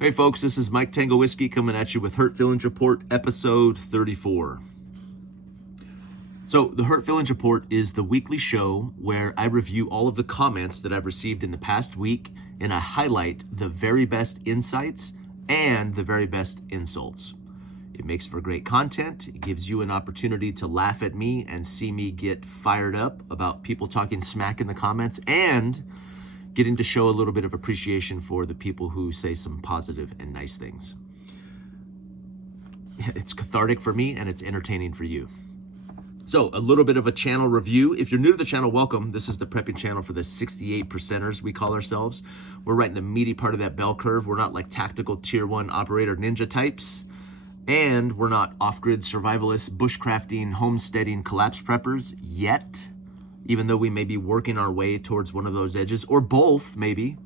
Hey folks, this is Mike Tango Whiskey coming at you with Hurt Feelings Report, episode 34. So the Hurt Feelings Report is the weekly show where I review all of the comments that I've received in the past week, and I highlight the very best insights and the very best insults. It makes for great content. It gives you an opportunity to laugh at me and see me get fired up about people talking smack in the comments, and getting to show a little bit of appreciation for the people who say some positive and nice things. It's cathartic for me and it's entertaining for you. So a little bit of a channel review. If you're new to the channel, welcome. This is the prepping channel for the 68 percenters, we call ourselves. We're right in the meaty part of that bell curve. We're not like tactical tier 1 operator ninja types. And we're not off-grid survivalists, bushcrafting, homesteading, collapse preppers yet, even though we may be working our way towards one of those edges, or both maybe.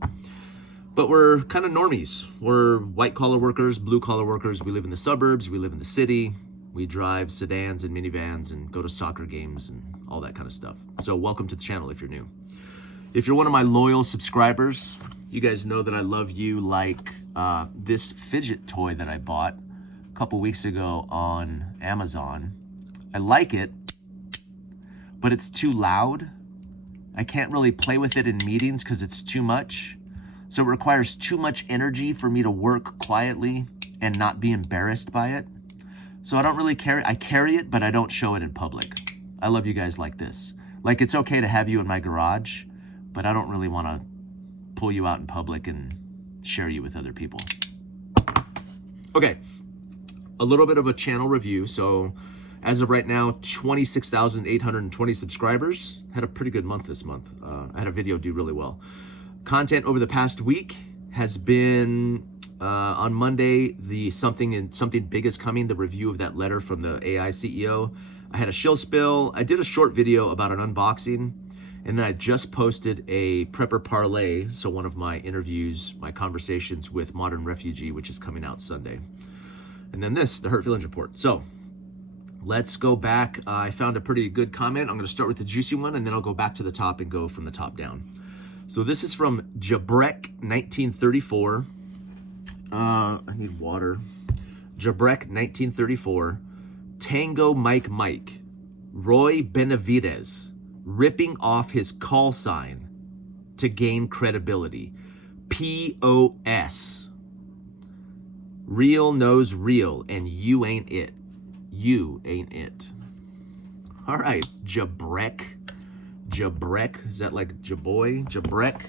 But we're kind of normies. We're white-collar workers, blue-collar workers. We live in the suburbs, we live in the city. We drive sedans and minivans and go to soccer games and all that kind of stuff. So welcome to the channel if you're new. If you're one of my loyal subscribers, you guys know that I love you like this fidget toy that I bought a couple weeks ago on Amazon. I like it, but it's too loud. I can't really play with it in meetings because it's too much. So it requires too much energy for me to work quietly and not be embarrassed by it. So I don't really carry, I carry it, but I don't show it in public. I love you guys like this. Like, it's okay to have you in my garage, but I don't really want to pull you out in public and share you with other people. Okay, a little bit of a channel review. So as of right now, 26,820 subscribers. Had a pretty good month this month. I had a video do really well. Content over the past week has been on Monday, the something big is coming, the review of that letter from the AI CEO. I had a shill spill. I did a short video about an unboxing, and then I just posted a prepper parlay. So one of my interviews, my conversations with Modern Refugee, which is coming out Sunday. And then this, the Hurt Feelings Report. So let's go back. I found a pretty good comment. I'm going to start with the juicy one, and then I'll go back to the top and go from the top down. So this is from Jabrek 1934. I need water. Jabrek 1934. Tango Mike. Roy Benavides ripping off his call sign to gain credibility. POS. Real knows real, and you ain't it. You ain't it. All right, Jabrek, is that like Jaboy? Jabrek.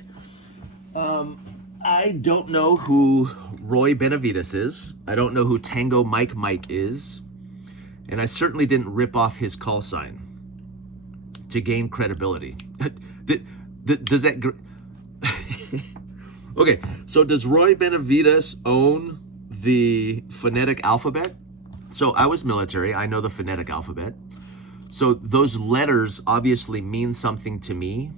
I don't know who Roy Benavides is. I don't know who Tango Mike is. And I certainly didn't rip off his call sign to gain credibility. Does that... Okay, so does Roy Benavides own the phonetic alphabet? So I was military, I know the phonetic alphabet. So those letters obviously mean something to me.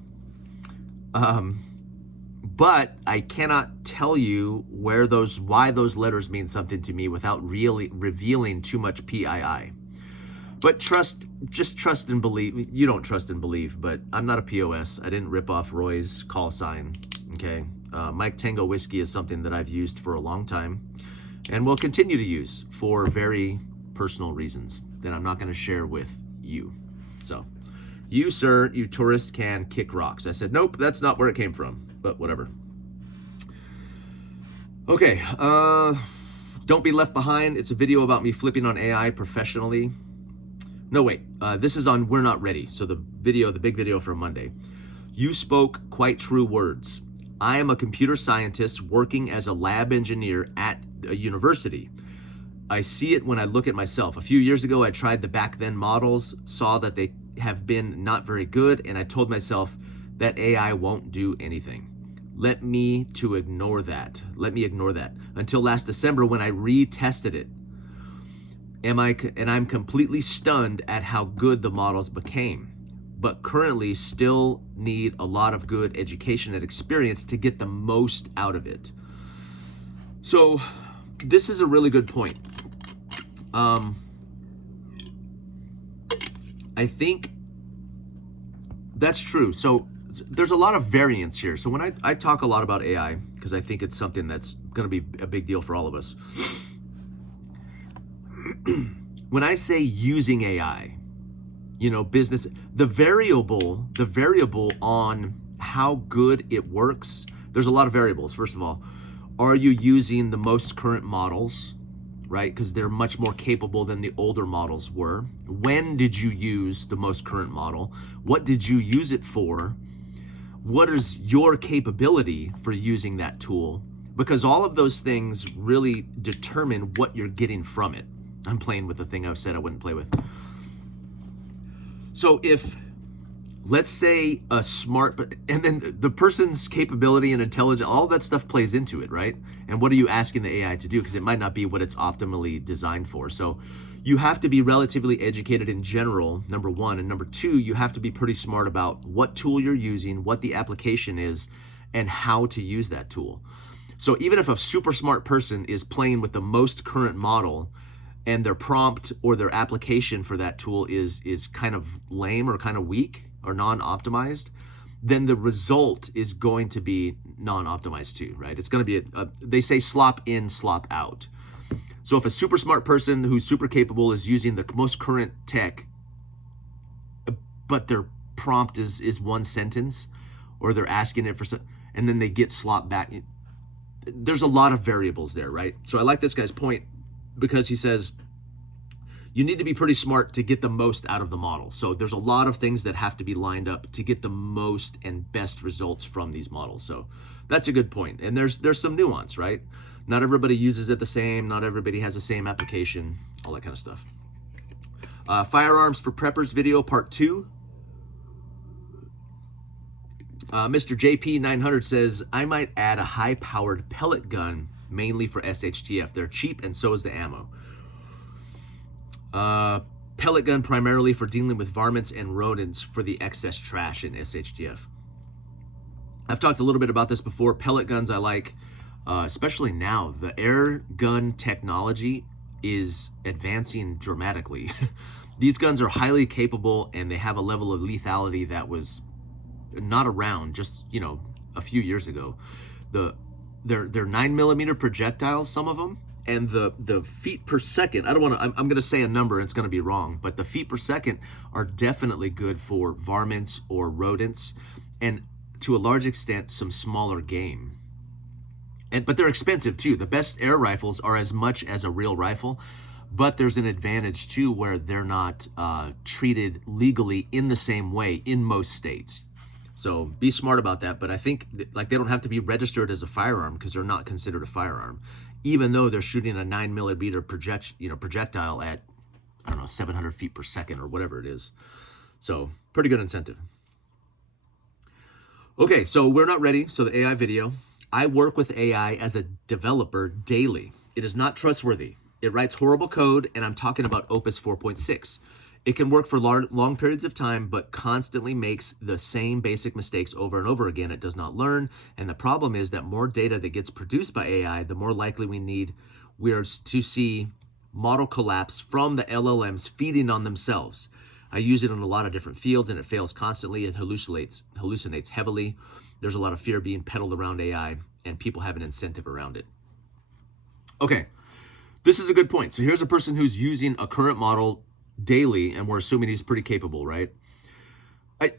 But I cannot tell you why those letters mean something to me without really revealing too much PII. But just trust and believe. You don't trust and believe, but I'm not a POS. I didn't rip off Roy's call sign, okay? Mike Tango Whiskey is something that I've used for a long time and will continue to use for very personal reasons that I'm not going to share with you. So, you, sir, you tourists can kick rocks. I said, nope, that's not where it came from, but whatever. Okay, don't be left behind. It's a video about me flipping on AI professionally. No, wait, this is on We're Not Ready. So the big video from Monday. You spoke quite true words. I am a computer scientist working as a lab engineer at a university. I see it when I look at myself. A few years ago, I tried the back then models, saw that they have been not very good, and I told myself that AI won't do anything. Let me ignore that until last December when I retested it. I'm completely stunned at how good the models became, but currently still need a lot of good education and experience to get the most out of it. So this is a really good point. I think that's true. So there's a lot of variance here. So when I talk a lot about AI, because I think it's something that's going to be a big deal for all of us. When I say using AI, business, the variable on how good it works, there's a lot of variables. First of all, are you using the most current models, right? Because they're much more capable than the older models were. When did you use the most current model? What did you use it for? What is your capability for using that tool? Because all of those things really determine what you're getting from it. I'm playing with the thing I said I wouldn't play with. So if, let's say and then the person's capability and intelligence, all that stuff plays into it, right? And what are you asking the AI to do? Because it might not be what it's optimally designed for. So you have to be relatively educated in general, number one. And number two, you have to be pretty smart about what tool you're using, what the application is, and how to use that tool. So even if a super smart person is playing with the most current model, and their prompt or their application for that tool is kind of lame or kind of weak or non-optimized, then the result is going to be non-optimized too, right? It's going to be, they say slop in, slop out. So if a super smart person who's super capable is using the most current tech, but their prompt is one sentence, or they're asking it for some, and then they get slop back, there's a lot of variables there, right? So I like this guy's point, because he says you need to be pretty smart to get the most out of the model. So there's a lot of things that have to be lined up to get the most and best results from these models. So that's a good point. And there's some nuance, right? Not everybody uses it the same. Not everybody has the same application, all that kind of stuff. Firearms for Preppers video part 2. Mr. JP900 says, I might add a high-powered pellet gun mainly for SHTF. They're cheap and so is the ammo. Pellet gun primarily for dealing with varmints and rodents for the excess trash in SHTF. I've talked a little bit about this before. Pellet guns I like, especially now. The air gun technology is advancing dramatically. These guns are highly capable and they have a level of lethality that was not around just, a few years ago. They're 9mm projectiles, some of them, and the feet per second, I'm going to say a number and it's going to be wrong, but the feet per second are definitely good for varmints or rodents, and to a large extent some smaller game. But they're expensive too. The best air rifles are as much as a real rifle, but there's an advantage too where they're not treated legally in the same way in most states. So be smart about that. But I think they don't have to be registered as a firearm because they're not considered a firearm, even though they're shooting a 9mm projectile at, 700 feet per second or whatever it is. So pretty good incentive. Okay, so we're not ready. So the AI video, I work with AI as a developer daily. It is not trustworthy. It writes horrible code, and I'm talking about Opus 4.6. It can work for long periods of time, but constantly makes the same basic mistakes over and over again. It does not learn. And the problem is that more data that gets produced by AI, the more likely we are to see model collapse from the LLMs feeding on themselves. I use it in a lot of different fields and it fails constantly. It hallucinates heavily. There's a lot of fear being peddled around AI and people have an incentive around it. Okay, this is a good point. So here's a person who's using a current model daily, and we're assuming he's pretty capable, right?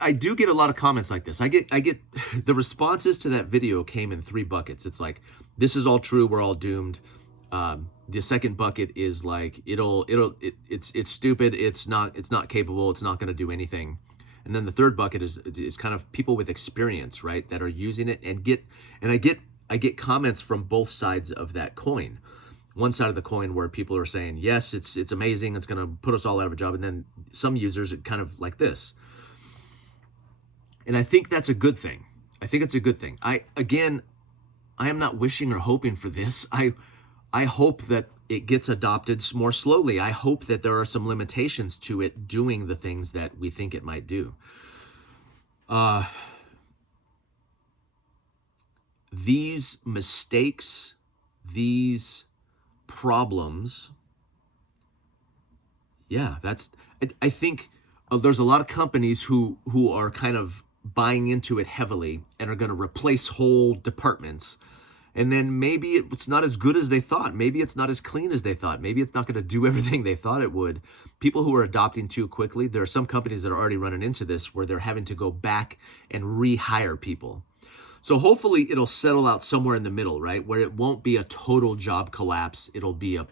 I do get a lot of comments like this. I get the responses to that video came in 3 buckets. It's like, this is all true, we're all doomed. The second bucket is like, it's stupid, it's not capable, it's not going to do anything. And then the third bucket is kind of people with experience, right, that are using it I get comments from both sides of that coin. One side of the coin where people are saying, yes, it's amazing, it's going to put us all out of a job. And then some users are kind of like this. And I think that's a good thing. I think it's a good thing. I am not wishing or hoping for this. I hope that it gets adopted more slowly. I hope that there are some limitations to it doing the things that we think it might do. These mistakes, these problems, yeah, I think there's a lot of companies who are kind of buying into it heavily and are going to replace whole departments And then maybe it's not as good as they thought. Maybe it's not as clean as they thought. Maybe it's not going to do everything they thought it would. People who are adopting too quickly, there are some companies that are already running into this where they're having to go back and rehire people. So hopefully it'll settle out somewhere in the middle, right? Where it won't be a total job collapse. It'll be a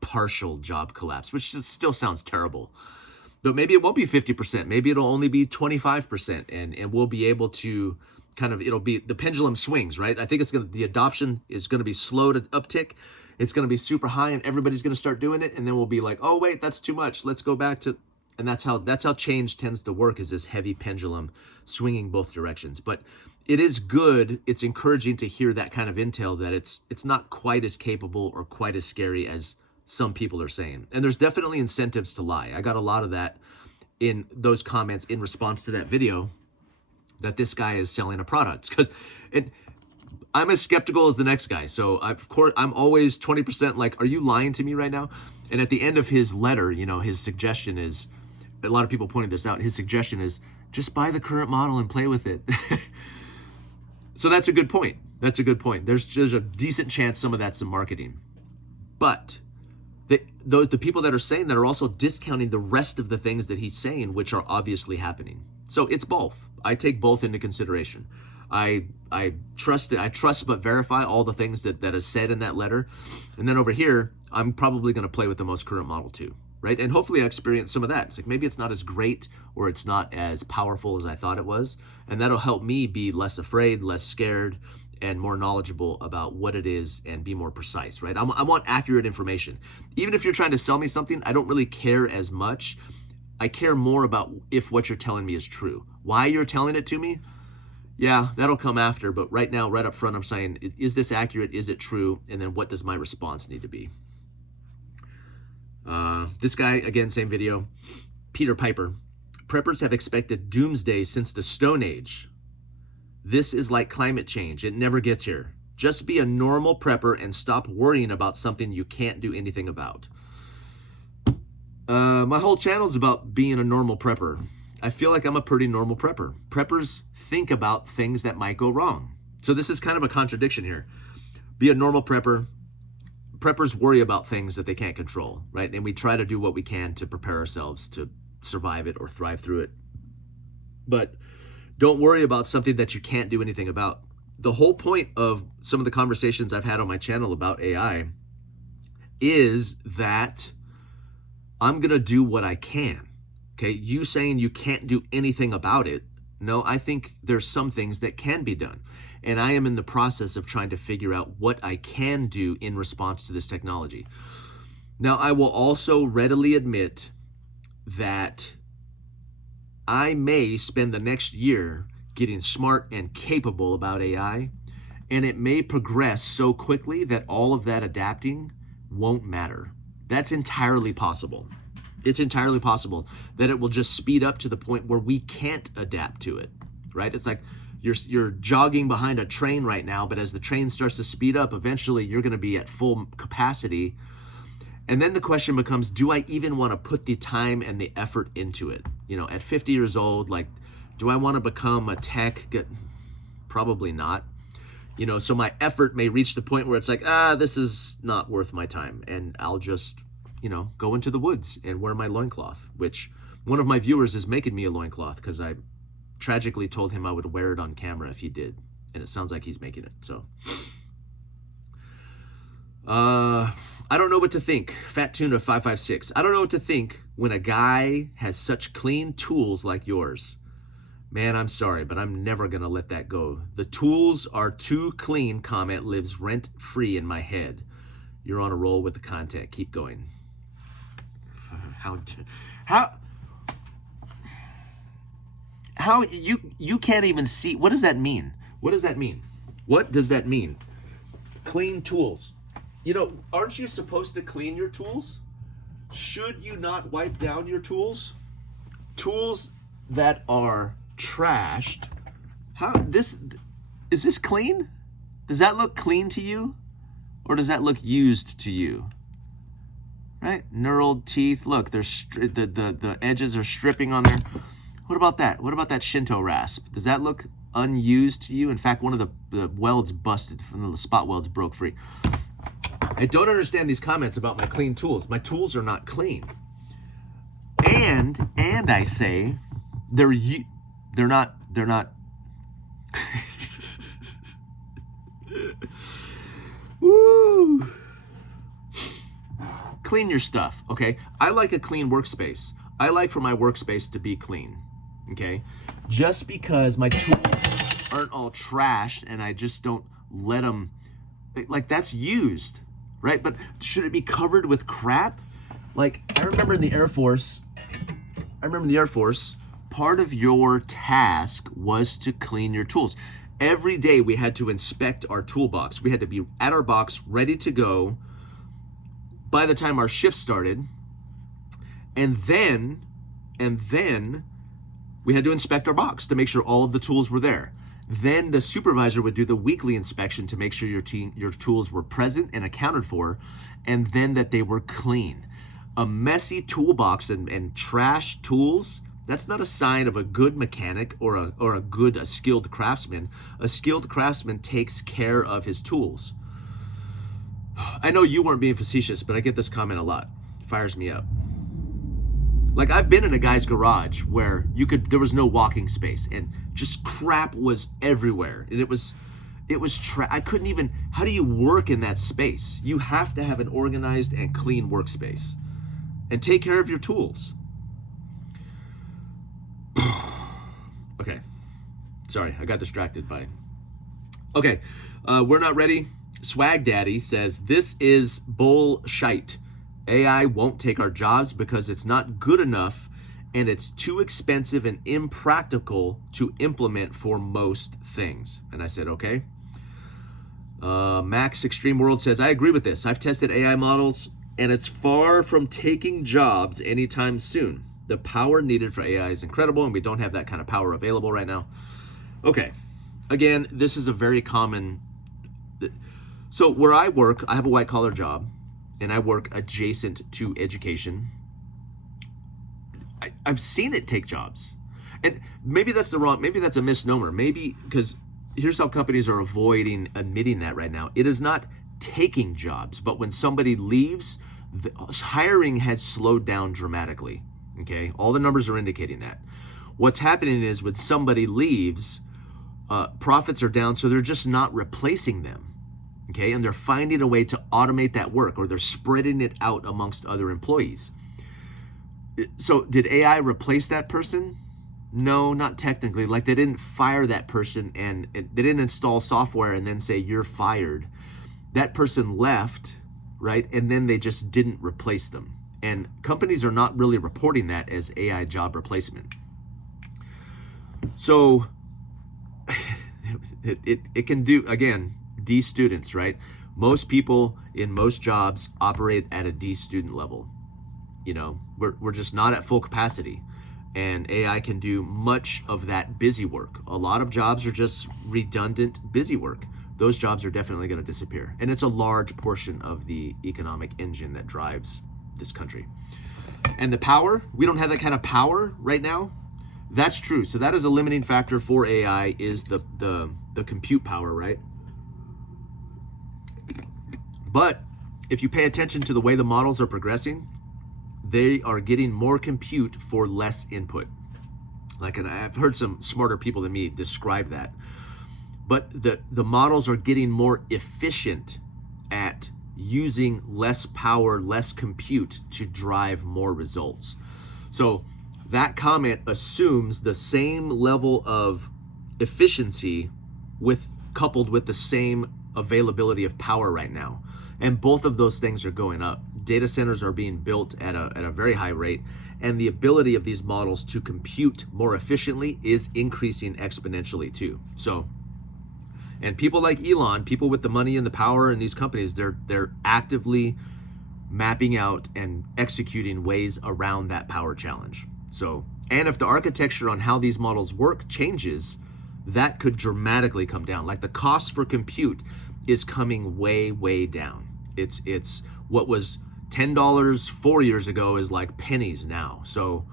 partial job collapse, which still sounds terrible. But maybe it won't be 50%. Maybe it'll only be 25%. And we'll be able to it'll be, the pendulum swings, right? I think the adoption is going to be slow to uptick. It's going to be super high and everybody's going to start doing it. And then we'll be like, oh, wait, that's too much. Let's go back to, and that's how change tends to work, is this heavy pendulum swinging both directions. But it is good. It's encouraging to hear that kind of intel, that it's not quite as capable or quite as scary as some people are saying. And there's definitely incentives to lie. I got a lot of that in those comments in response to that video, that this guy is selling a product. Because I'm as skeptical as the next guy. So of course, I'm always 20% like, are you lying to me right now? And at the end of his letter, his suggestion is, a lot of people pointed this out, his suggestion is, just buy the current model and play with it. So that's a good point. That's a good point. There's a decent chance some of that's some marketing. But the people that are saying that are also discounting the rest of the things that he's saying, which are obviously happening. So it's both. I take both into consideration. I trust but verify all the things that is said in that letter. And then over here, I'm probably going to play with the most current model too, right? And hopefully I experience some of that. It's like, maybe it's not as great or it's not as powerful as I thought it was. And that'll help me be less afraid, less scared, and more knowledgeable about what it is and be more precise, right? I want accurate information. Even if you're trying to sell me something, I don't really care as much. I care more about if what you're telling me is true. Why you're telling it to me, yeah, that'll come after. But right now, right up front, I'm saying, is this accurate? Is it true? And then what does my response need to be? This guy, again, same video, Peter Piper. Preppers have expected doomsday since the Stone Age. This is like climate change. It never gets here. Just be a normal prepper and stop worrying about something you can't do anything about. My whole channel is about being a normal prepper. I feel like I'm a pretty normal prepper. Preppers think about things that might go wrong. So this is kind of a contradiction here. Be a normal prepper. Preppers worry about things that they can't control, right? And we try to do what we can to prepare ourselves to survive it or thrive through it. But don't worry about something that you can't do anything about. The whole point of some of the conversations I've had on my channel about AI is that I'm going to do what I can. Okay, you saying you can't do anything about it. No, I think there's some things that can be done. And I am in the process of trying to figure out what I can do in response to this technology. Now, I will also readily admit that I may spend the next year getting smart and capable about AI, and it may progress so quickly that all of that adapting won't matter. That's entirely possible. It's entirely possible that it will just speed up to the point where we can't adapt to it, right? It's like you're jogging behind a train right now, but as the train starts to speed up, eventually you're going to be at full capacity. And then the question becomes, do I even want to put the time and the effort into it? At 50 years old, like, do I want to become a tech? Probably not. So my effort may reach the point where it's like, this is not worth my time. And I'll just, go into the woods and wear my loincloth, which one of my viewers is making me a loincloth because I tragically told him I would wear it on camera if he did. And it sounds like he's making it. So, I don't know what to think. Fat Tuna 556. I don't know what to think when a guy has such clean tools like yours. Man, I'm sorry, but I'm never going to let that go. The tools are too clean comment lives rent-free in my head. You're on a roll with the content. Keep going. How you can't even see. What does that mean? What does that mean? What does that mean? Clean tools. Aren't you supposed to clean your tools? Should you not wipe down your tools? Tools that are trashed. Is this clean? Does that look clean to you? Or does that look used to you? Right? Knurled teeth. Look, the edges are stripping on there. What about that? What about that Shinto rasp? Does that look unused to you. In fact, one of the welds busted, from the spot welds broke free. I don't understand these comments about my clean tools. My tools are not clean. And I say they're not Woo. Clean your stuff, okay? I like a clean workspace. I like for my workspace to be clean, okay? Just because my tools aren't all trashed and I just don't let them, like, that's used, right? But should it be covered with crap? Like, I remember in the Air Force, part of your task was to clean your tools. Every day we had to inspect our toolbox. We had to be at our box, ready to go by the time our shift started. And then we had to inspect our box to make sure all of the tools were there. Then the supervisor would do the weekly inspection to make sure your tools were present and accounted for, and then that they were clean. A messy toolbox and trash tools, that's not a sign of a good mechanic or a skilled craftsman. A skilled craftsman takes care of his tools. I know you weren't being facetious, but I get this comment a lot. It fires me up. Like, I've been in a guy's garage where there was no walking space and just crap was everywhere. And I couldn't even, how do you work in that space? You have to have an organized and clean workspace and take care of your tools. Okay. Sorry, I got distracted by. Okay, we're not ready. Swag Daddy says, this is bullshit. AI won't take our jobs because it's not good enough and it's too expensive and impractical to implement for most things. And I said, okay. Max Extreme World says, I agree with this. I've tested AI models and it's far from taking jobs anytime soon. The power needed for AI is incredible and we don't have that kind of power available right now. Okay, again, this is a very common, so where I work, I have a white collar job and I work adjacent to education. I've seen it take jobs. And maybe that's a misnomer. Maybe, because here's how companies are avoiding admitting that right now. It is not taking jobs, but when somebody leaves, the hiring has slowed down dramatically. Okay, all the numbers are indicating that. What's happening is when somebody leaves, profits are down, so they're just not replacing them. Okay, and they're finding a way to automate that work, or they're spreading it out amongst other employees. So did AI replace that person? No, not technically. Like, they didn't fire that person and they didn't install software and then say you're fired. That person left, right? And then they just didn't replace them. And companies are not really reporting that as AI job replacement. So it can do, again, D students, right? Most people in most jobs operate at a D student level. You know, we're just not at full capacity, and AI can do much of that busy work. A lot of jobs are just redundant busy work. Those jobs are definitely going to disappear, and it's a large portion of the economic engine that drives this country. And the power, we don't have that kind of power right now. That's true. So that is a limiting factor for AI, is the compute power, right? But if you pay attention to the way the models are progressing, they are getting more compute for less input. Like, and I've heard some smarter people than me describe that. But the models are getting more efficient at using less power, less compute to drive more results. So that comment assumes the same level of efficiency coupled with the same availability of power right now. And both of those things are going up. Data centers are being built at a very high rate, and the ability of these models to compute more efficiently is increasing exponentially too. So, and people like Elon, people with the money and the power in these companies, they're actively mapping out and executing ways around that power challenge. So, and if the architecture on how these models work changes, that could dramatically come down. Like, the cost for compute is coming way, way down. It's what was $10 4 years ago is like pennies now. So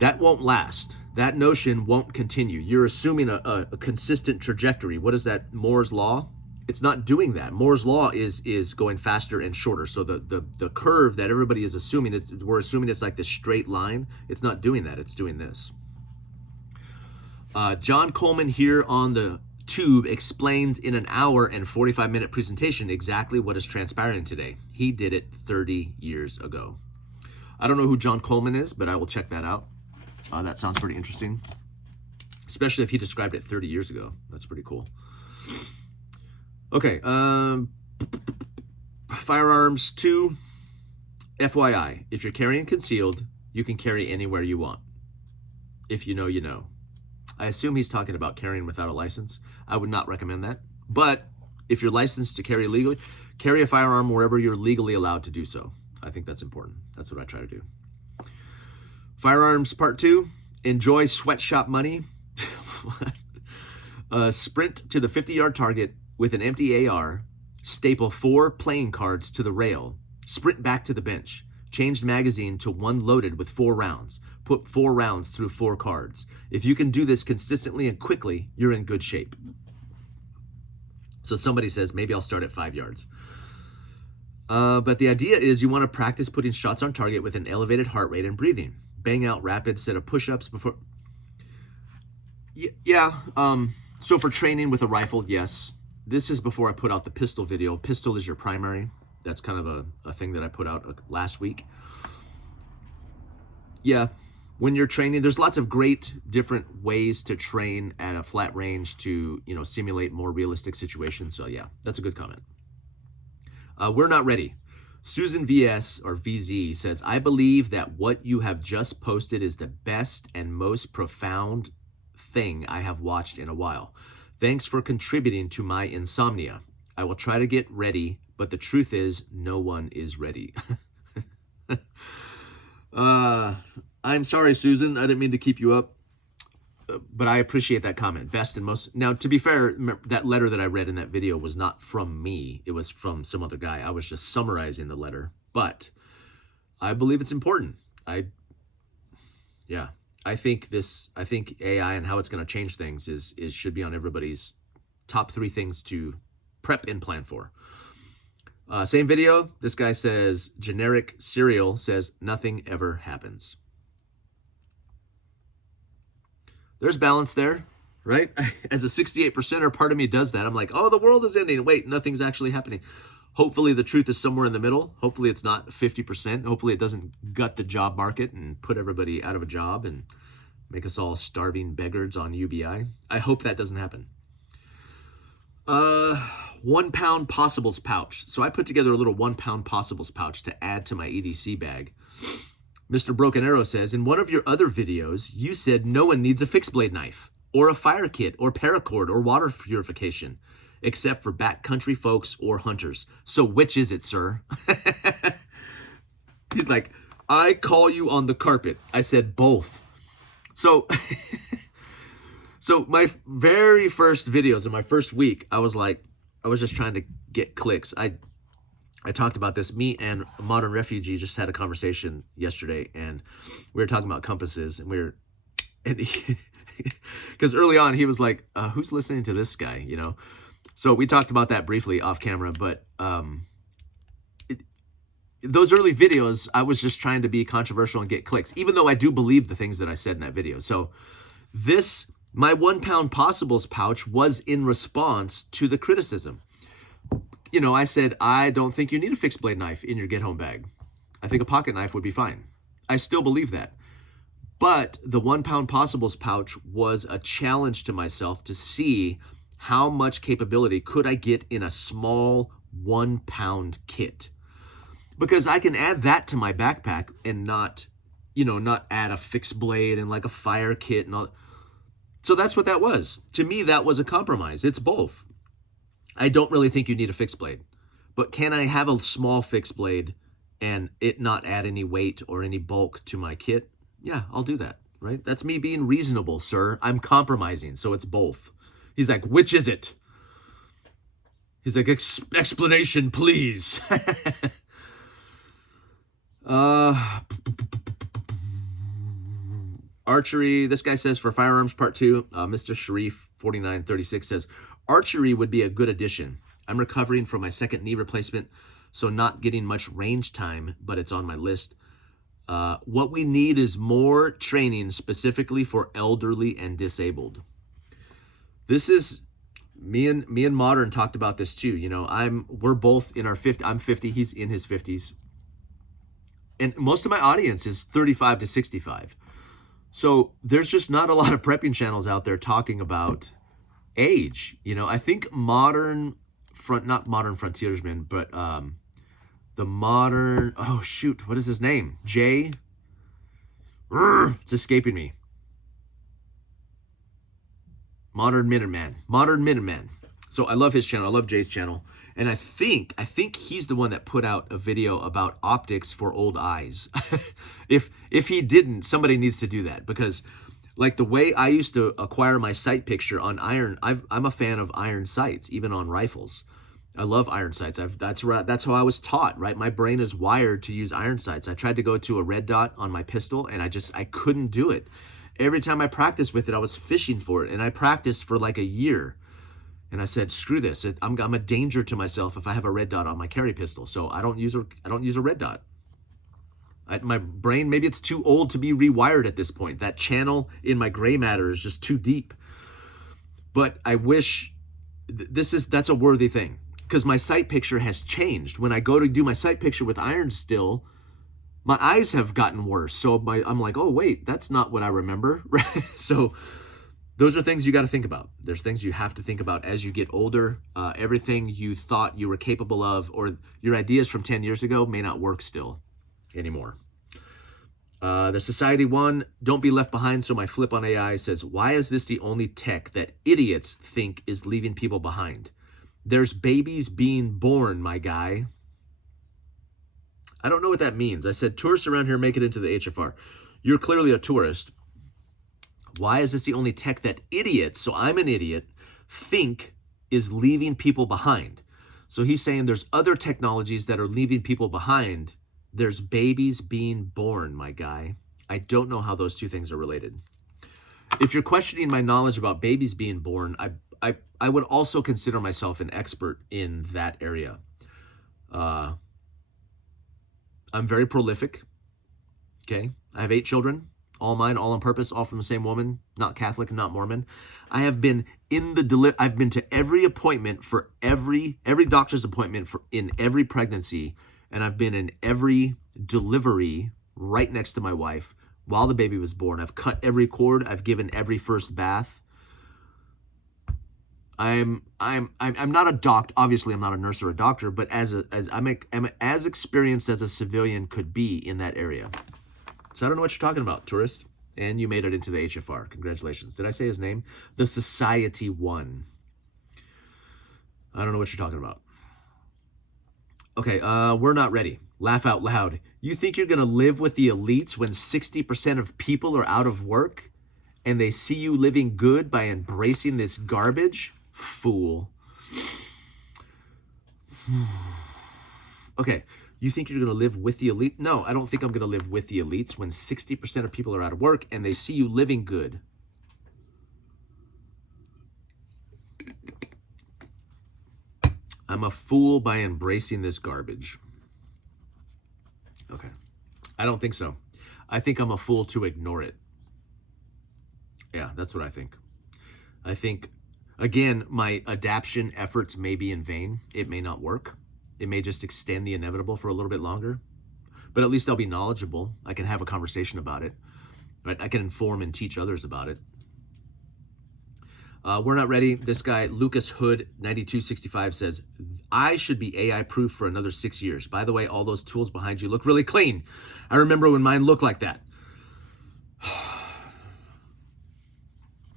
that won't last. that notion won't continue. You're assuming a consistent trajectory. What is that, Moore's law? It's not doing that. Moore's law is going faster and shorter. So the curve that everybody is assuming, we're assuming it's like this straight line. It's not doing that. It's doing this. John Coleman here on the tube explains in an hour and 45-minute presentation exactly what is transpiring today. He did it 30 years ago. I don't know who John Coleman is, but I will check that out. That sounds pretty interesting, especially if he described it 30 years ago. That's pretty cool. Okay, Firearms 2, FYI, if you're carrying concealed, you can carry anywhere you want. If you know, you know. I assume he's talking about carrying without a license. I would not recommend that. But if you're licensed to carry legally, carry a firearm wherever you're legally allowed to do so. I think that's important. That's what I try to do. Firearms Part 2, enjoy sweatshop money. Sprint to the 50-yard target with an empty AR, staple 4 playing cards to the rail, sprint back to the bench, changed magazine to one loaded with 4 rounds, put 4 rounds through 4 cards. If you can do this consistently and quickly, you're in good shape. So somebody says, maybe I'll start at 5 yards. But the idea is you want to practice putting shots on target with an elevated heart rate and breathing. Bang out rapid set of push-ups before. Yeah. So for training with a rifle, yes. This is before I put out the pistol video. Pistol is your primary. That's kind of a thing that I put out last week. Yeah, when you're training, there's lots of great different ways to train at a flat range to, simulate more realistic situations. So yeah, that's a good comment. We're not ready. Susan VS or VZ says, I believe that what you have just posted is the best and most profound thing I have watched in a while. Thanks for contributing to my insomnia. I will try to get ready, but the truth is no one is ready. I'm sorry, Susan. I didn't mean to keep you up, but I appreciate that comment. Best and most. Now, to be fair, that letter that I read in that video was not from me. It was from some other guy. I was just summarizing the letter, but I believe it's important. I think AI and how it's going to change things should be on everybody's top 3 things to prep and plan for. Same video. This guy says, generic cereal says, nothing ever happens. There's balance there, right? As a 68%er, part of me does that. I'm like, oh, the world is ending. Wait, nothing's actually happening. Hopefully the truth is somewhere in the middle. Hopefully it's not 50%. Hopefully it doesn't gut the job market and put everybody out of a job and make us all starving beggars on UBI. I hope that doesn't happen. 1 pound possibles pouch. So I put together a little 1 pound possibles pouch to add to my EDC bag. Mr. Broken Arrow says, in one of your other videos, you said no one needs a fixed blade knife or a fire kit or paracord or water purification, except for backcountry folks or hunters. So which is it, sir? He's like, I call you on the carpet. I said both. So, so my very first videos in my first week, I was just trying to get clicks. I talked about this. Me and a Modern Refugee just had a conversation yesterday, and we were talking about compasses, and because early on he was like, who's listening to this guy, So we talked about that briefly off camera, but those early videos, I was just trying to be controversial and get clicks, even though I do believe the things that I said in that video. So my 1 pound possibles pouch was in response to the criticism. I said, I don't think you need a fixed blade knife in your get home bag. I think a pocket knife would be fine. I still believe that. But the 1 pound possibles pouch was a challenge to myself to see how much capability could I get in a small 1 pound kit. Because I can add that to my backpack and not add a fixed blade and like a fire kit and all. So that's what that was. To me, that was a compromise. It's both. I don't really think you need a fixed blade, but can I have a small fixed blade and it not add any weight or any bulk to my kit? Yeah, I'll do that, right? That's me being reasonable, sir. I'm compromising, so it's both. He's like, which is it? He's like, explanation, please. Archery, this guy says for Firearms Part 2, Mr. Sharif 4936 says, archery would be a good addition. I'm recovering from my second knee replacement, so not getting much range time, but it's on my list. What we need is more training specifically for elderly and disabled. This is, me and Modern talked about this too. You know, we're both in our 50, I'm 50, he's in his 50s. And most of my audience is 35 to 65. So there's just not a lot of prepping channels out there talking about age. You know, I think not modern frontiersmen, but the modern, oh shoot, what is his name? Jay? It's escaping me. Modern Minuteman. So I love his channel. I love Jay's channel. And I think he's the one that put out a video about optics for old eyes. If he didn't, somebody needs to do that, because like the way I used to acquire my sight picture on iron, I'm a fan of iron sights, even on rifles. I love iron sights. That's how I was taught, right? My brain is wired to use iron sights. I tried to go to a red dot on my pistol and I couldn't do it. Every time I practiced with it, I was fishing for it, and I practiced for like a year. And I said, screw this. I'm a danger to myself if I have a red dot on my carry pistol. So I don't use a red dot. My brain, maybe it's too old to be rewired at this point. That channel in my gray matter is just too deep. But I wish that's a worthy thing, because my sight picture has changed. When I go to do my sight picture with iron still, my eyes have gotten worse. So I'm like, oh wait, that's not what I remember. Right? So those are things you got to think about. There's things you have to think about as you get older. Everything you thought you were capable of, or your ideas from 10 years ago, may not work still anymore. The Society one, don't be left behind. So my flip on AI says, why is this the only tech that idiots think is leaving people behind? There's babies being born, my guy. I don't know what that means. I said, tourists around here make it into the HFR. You're clearly a tourist. Why is this the only tech that idiots, so I'm an idiot, think is leaving people behind? So he's saying there's other technologies that are leaving people behind. There's babies being born, my guy. I don't know how those two things are related. If you're questioning my knowledge about babies being born, I would also consider myself an expert in that area. I'm very prolific, okay? I have 8 children. All mine, all on purpose, all from the same woman, not Catholic, not Mormon. I have been I've been to every appointment for every doctor's appointment in every pregnancy, and I've been in every delivery right next to my wife while the baby was born. I've cut every cord. I've given every first bath. I'm not a doctor. Obviously, I'm not a nurse or a doctor, but I'm as experienced as a civilian could be in that area. So I don't know what you're talking about, tourist. And you made it into the HFR. Congratulations. Did I say his name? The Society one. I don't know what you're talking about. Okay, we're not ready. Laugh out loud. You think you're going to live with the elites when 60% of people are out of work and they see you living good by embracing this garbage? Fool. Okay. You think you're going to live with the elite? No, I don't think I'm going to live with the elites when 60% of people are out of work and they see you living good. I'm a fool by embracing this garbage. Okay. I don't think so. I think I'm a fool to ignore it. Yeah, that's what I think. I think, again, my adaptation efforts may be in vain. It may not work. It may just extend the inevitable for a little bit longer, but at least I'll be knowledgeable. I can have a conversation about it, right? I can inform and teach others about it. We're not ready. This guy, Lucas Hood 9265 says, I should be AI proof for another 6 years. By the way, all those tools behind you look really clean. I remember when mine looked like that.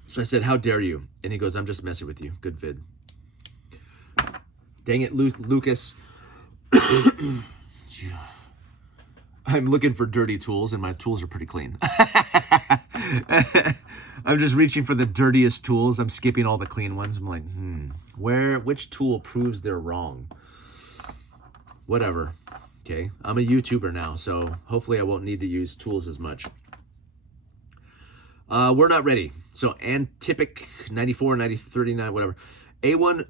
So I said, how dare you? And he goes, I'm just messing with you. Good vid. Dang it, Lucas. I'm looking for dirty tools, and my tools are pretty clean. I'm just reaching for the dirtiest tools. I'm skipping all the clean ones. I'm like, which tool proves they're wrong? Whatever. Okay, I'm a YouTuber now, so hopefully I won't need to use tools as much. We're not ready. So Antipic 94, 90, 39, whatever. A1,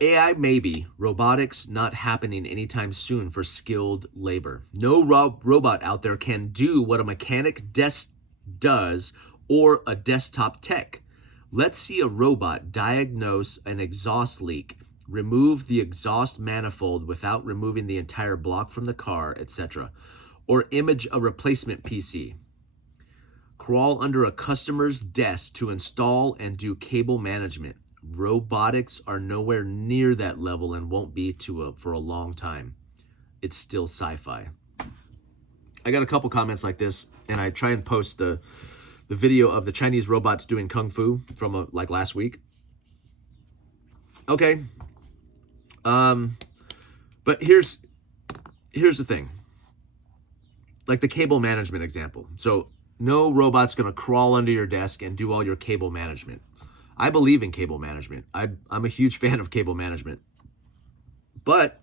AI maybe. Robotics not happening anytime soon for skilled labor. No robot out there can do what a mechanic desk does or a desktop tech. Let's see a robot diagnose an exhaust leak, remove the exhaust manifold without removing the entire block from the car, etc. Or image a replacement PC. Crawl under a customer's desk to install and do cable management. Robotics are nowhere near that level and won't be for a long time. It's still sci-fi. I got a couple comments like this, and I try and post the video of the Chinese robots doing kung fu from like last week. Okay. But here's the thing. Like the cable management example. So no robot's going to crawl under your desk and do all your cable management. I believe in cable management. I'm a huge fan of cable management. But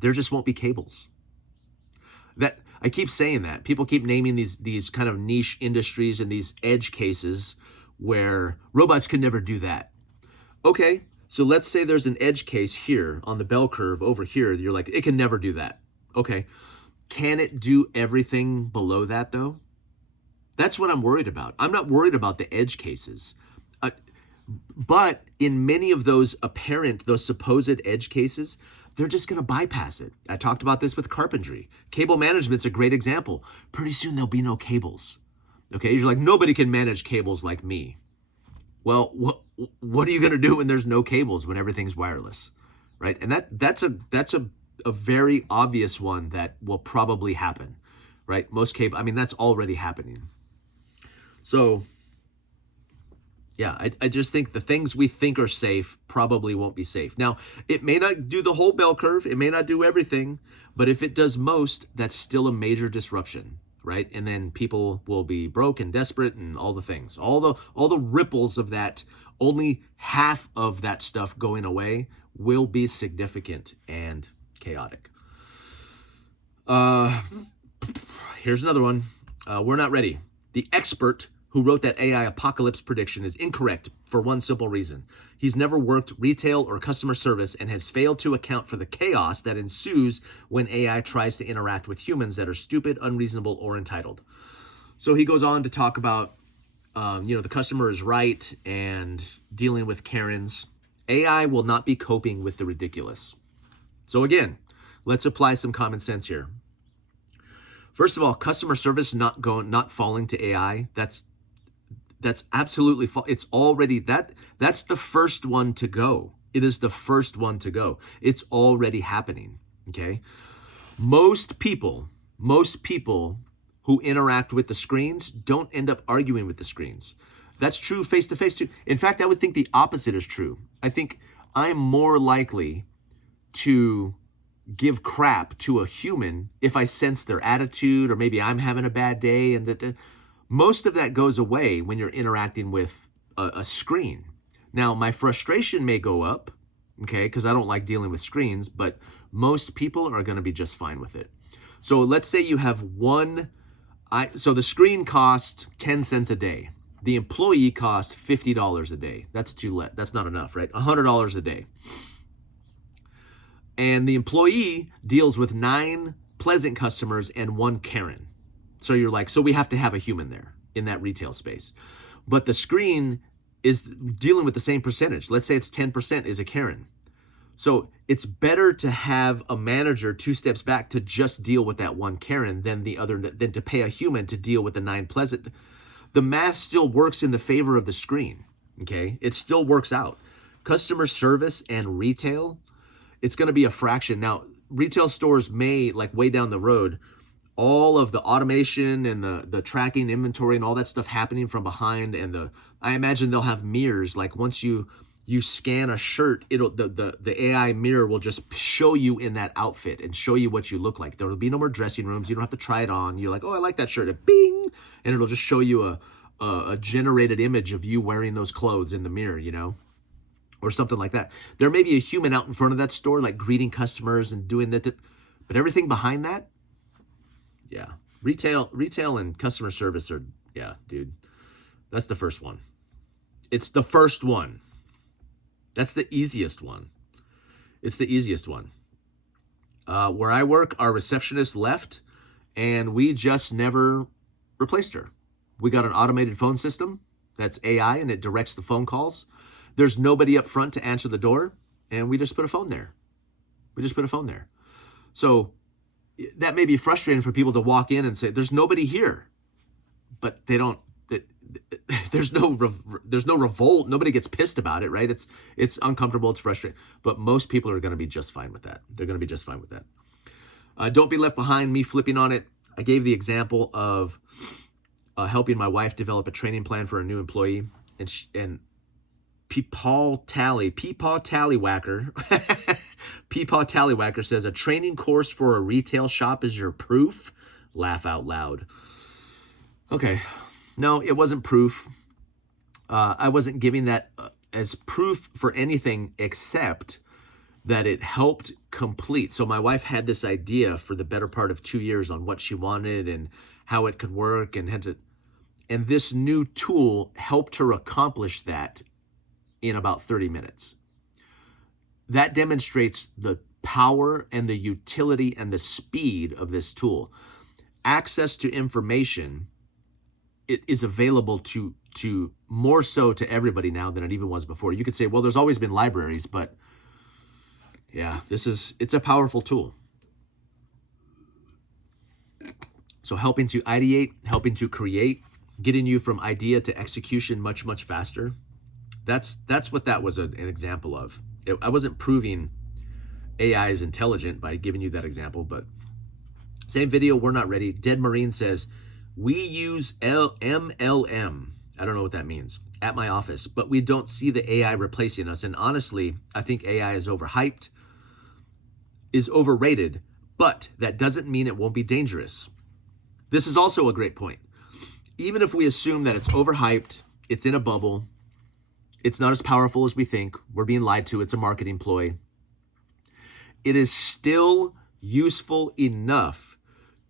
there just won't be cables. That I keep saying that. People keep naming these kind of niche industries and these edge cases where robots could never do that. Okay, so let's say there's an edge case here on the bell curve over here. You're like, it can never do that. Okay, can it do everything below that though? That's what I'm worried about. I'm not worried about the edge cases. But in many of those supposed edge cases, they're just going to bypass it. I talked about this with carpentry. Cable management's a great example. Pretty soon there'll be no cables. Okay, you're like, nobody can manage cables like me. Well, what are you going to do when there's no cables, when everything's wireless, right? And that's a very obvious one that will probably happen, right? That's already happening. So yeah, I just think the things we think are safe probably won't be safe. Now, it may not do the whole bell curve. It may not do everything. But if it does most, that's still a major disruption, right? And then people will be broke and desperate and all the things. All the ripples of that, only half of that stuff going away will be significant and chaotic. Here's another one. We're not ready. The expert who wrote that AI apocalypse prediction is incorrect for one simple reason. He's never worked retail or customer service and has failed to account for the chaos that ensues when AI tries to interact with humans that are stupid, unreasonable, or entitled. So he goes on to talk about, the customer is right and dealing with Karens. AI will not be coping with the ridiculous. So again, let's apply some common sense here. First of all, customer service not falling to AI, that's absolutely false. It's already that's the first one to go. It is the first one to go. It's already happening. Okay. Most people who interact with the screens don't end up arguing with the screens. That's true face to face too. In fact, I would think the opposite is true. I think I'm more likely to give crap to a human if I sense their attitude, or maybe I'm having a bad day, and most of that goes away when you're interacting with a screen. Now, my frustration may go up, okay, because I don't like dealing with screens, but most people are going to be just fine with it. So let's say you have so the screen costs 10 cents a day. The employee costs $50 a day. That's not enough, right? $100 a day. And the employee deals with 9 pleasant customers and 1 Karen. So you're like, so we have to have a human there in that retail space. But the screen is dealing with the same percentage. Let's say it's 10% is a Karen. So it's better to have a manager 2 steps back to just deal with that 1 Karen than to pay a human to deal with the 9 pleasant. The math still works in the favor of the screen, okay? It still works out. Customer service and retail, it's going to be a fraction. Now, retail stores may, like way down the road, all of the automation and the tracking inventory and all that stuff happening from behind, and I imagine they'll have mirrors. Like once you scan a shirt, the AI mirror will just show you in that outfit and show you what you look like. There will be no more dressing rooms. You don't have to try it on. You're like, oh, I like that shirt. And bing, and it'll just show you a generated image of you wearing those clothes in the mirror, or something like that. There may be a human out in front of that store, like greeting customers and doing that, but everything behind that, yeah. Retail and customer service are, yeah, dude. That's the first one. It's the first one. That's the easiest one. It's the easiest one. Where I work, our receptionist left, and we just never replaced her. We got an automated phone system that's AI, and it directs the phone calls. There's nobody up front to answer the door, and we just put a phone there. We just put a phone there. So that may be frustrating for people to walk in and say, there's nobody here. But they don't, there's no revolt. Nobody gets pissed about it, right? It's uncomfortable, it's frustrating. But most people are going to be just fine with that. They're going to be just fine with that. Don't be left behind, me flipping on it. I gave the example of helping my wife develop a training plan for a new employee. And Peepaw Tallywhacker Peepaw Tallywhacker says, a training course for a retail shop is your proof? Laugh out loud. Okay. No, it wasn't proof. I wasn't giving that as proof for anything except that it helped complete. So my wife had this idea for the better part of 2 years on what she wanted and how it could work, and this new tool helped her accomplish that in about 30 minutes. That demonstrates the power and the utility and the speed of this tool. Access to information, it is available to more so to everybody now than it even was before. You could say, well, there's always been libraries, but yeah, it's a powerful tool. So helping to ideate, helping to create, getting you from idea to execution much, much faster. That's what that was an example of. I wasn't proving AI is intelligent by giving you that example, but same video, we're not ready. Dead Marine says, we use MLM. I don't know what that means at my office, but we don't see the AI replacing us. And honestly, I think AI is overhyped, is overrated, but that doesn't mean it won't be dangerous. This is also a great point. Even if we assume that it's overhyped, it's in a bubble, it's not as powerful as we think, we're being lied to, it's a marketing ploy, it is still useful enough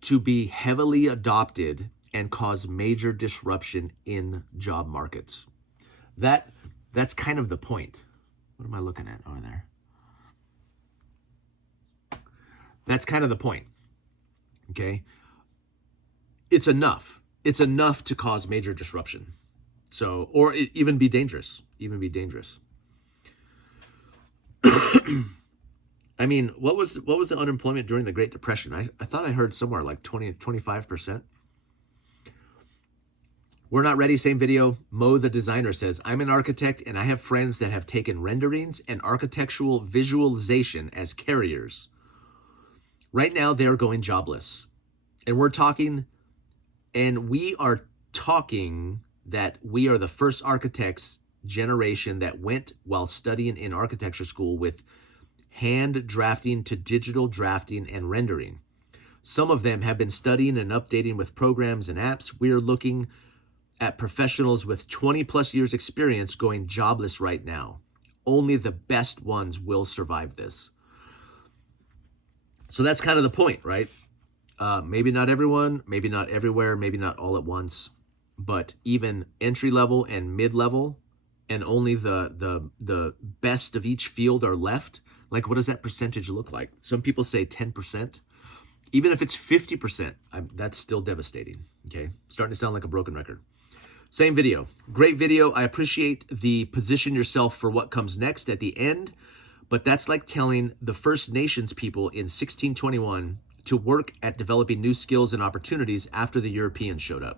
to be heavily adopted and cause major disruption in job markets. That's kind of the point. What am I looking at over there? That's kind of the point, okay? It's enough. It's enough to cause major disruption. So, or even be dangerous, I mean, what was the unemployment during the Great Depression? I thought I heard somewhere like 25%. We're not ready, same video. Mo the designer says, I'm an architect and I have friends that have taken renderings and architectural visualization as carriers. Right now, they're going jobless. And we are talking that we are the first architects generation that went while studying in architecture school with hand drafting to digital drafting and rendering. Some of them have been studying and updating with programs and apps. We are looking at professionals with 20 plus years experience going jobless right now. Only the best ones will survive this. So that's kind of the point, right? Maybe not everyone, maybe not everywhere, maybe not all at once, but even entry level and mid level, and only the best of each field are left. Like, what does that percentage look like? Some people say 10%. Even if it's 50%, that's still devastating. Okay, starting to sound like a broken record. Same video, great video. I appreciate the position yourself for what comes next at the end, but that's like telling the First Nations people in 1621 to work at developing new skills and opportunities after the Europeans showed up.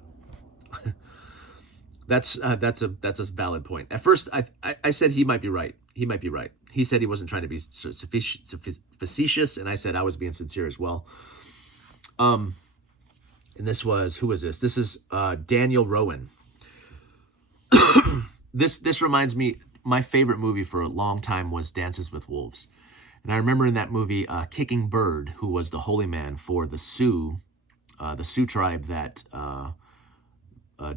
That's a valid point. At first, I said he might be right. He might be right. He said he wasn't trying to be facetious, and I said I was being sincere as well. And this was, who was this? This is Daniel Rowan. This reminds me, my favorite movie for a long time was Dances with Wolves. And I remember in that movie, Kicking Bird, who was the holy man for the Sioux tribe that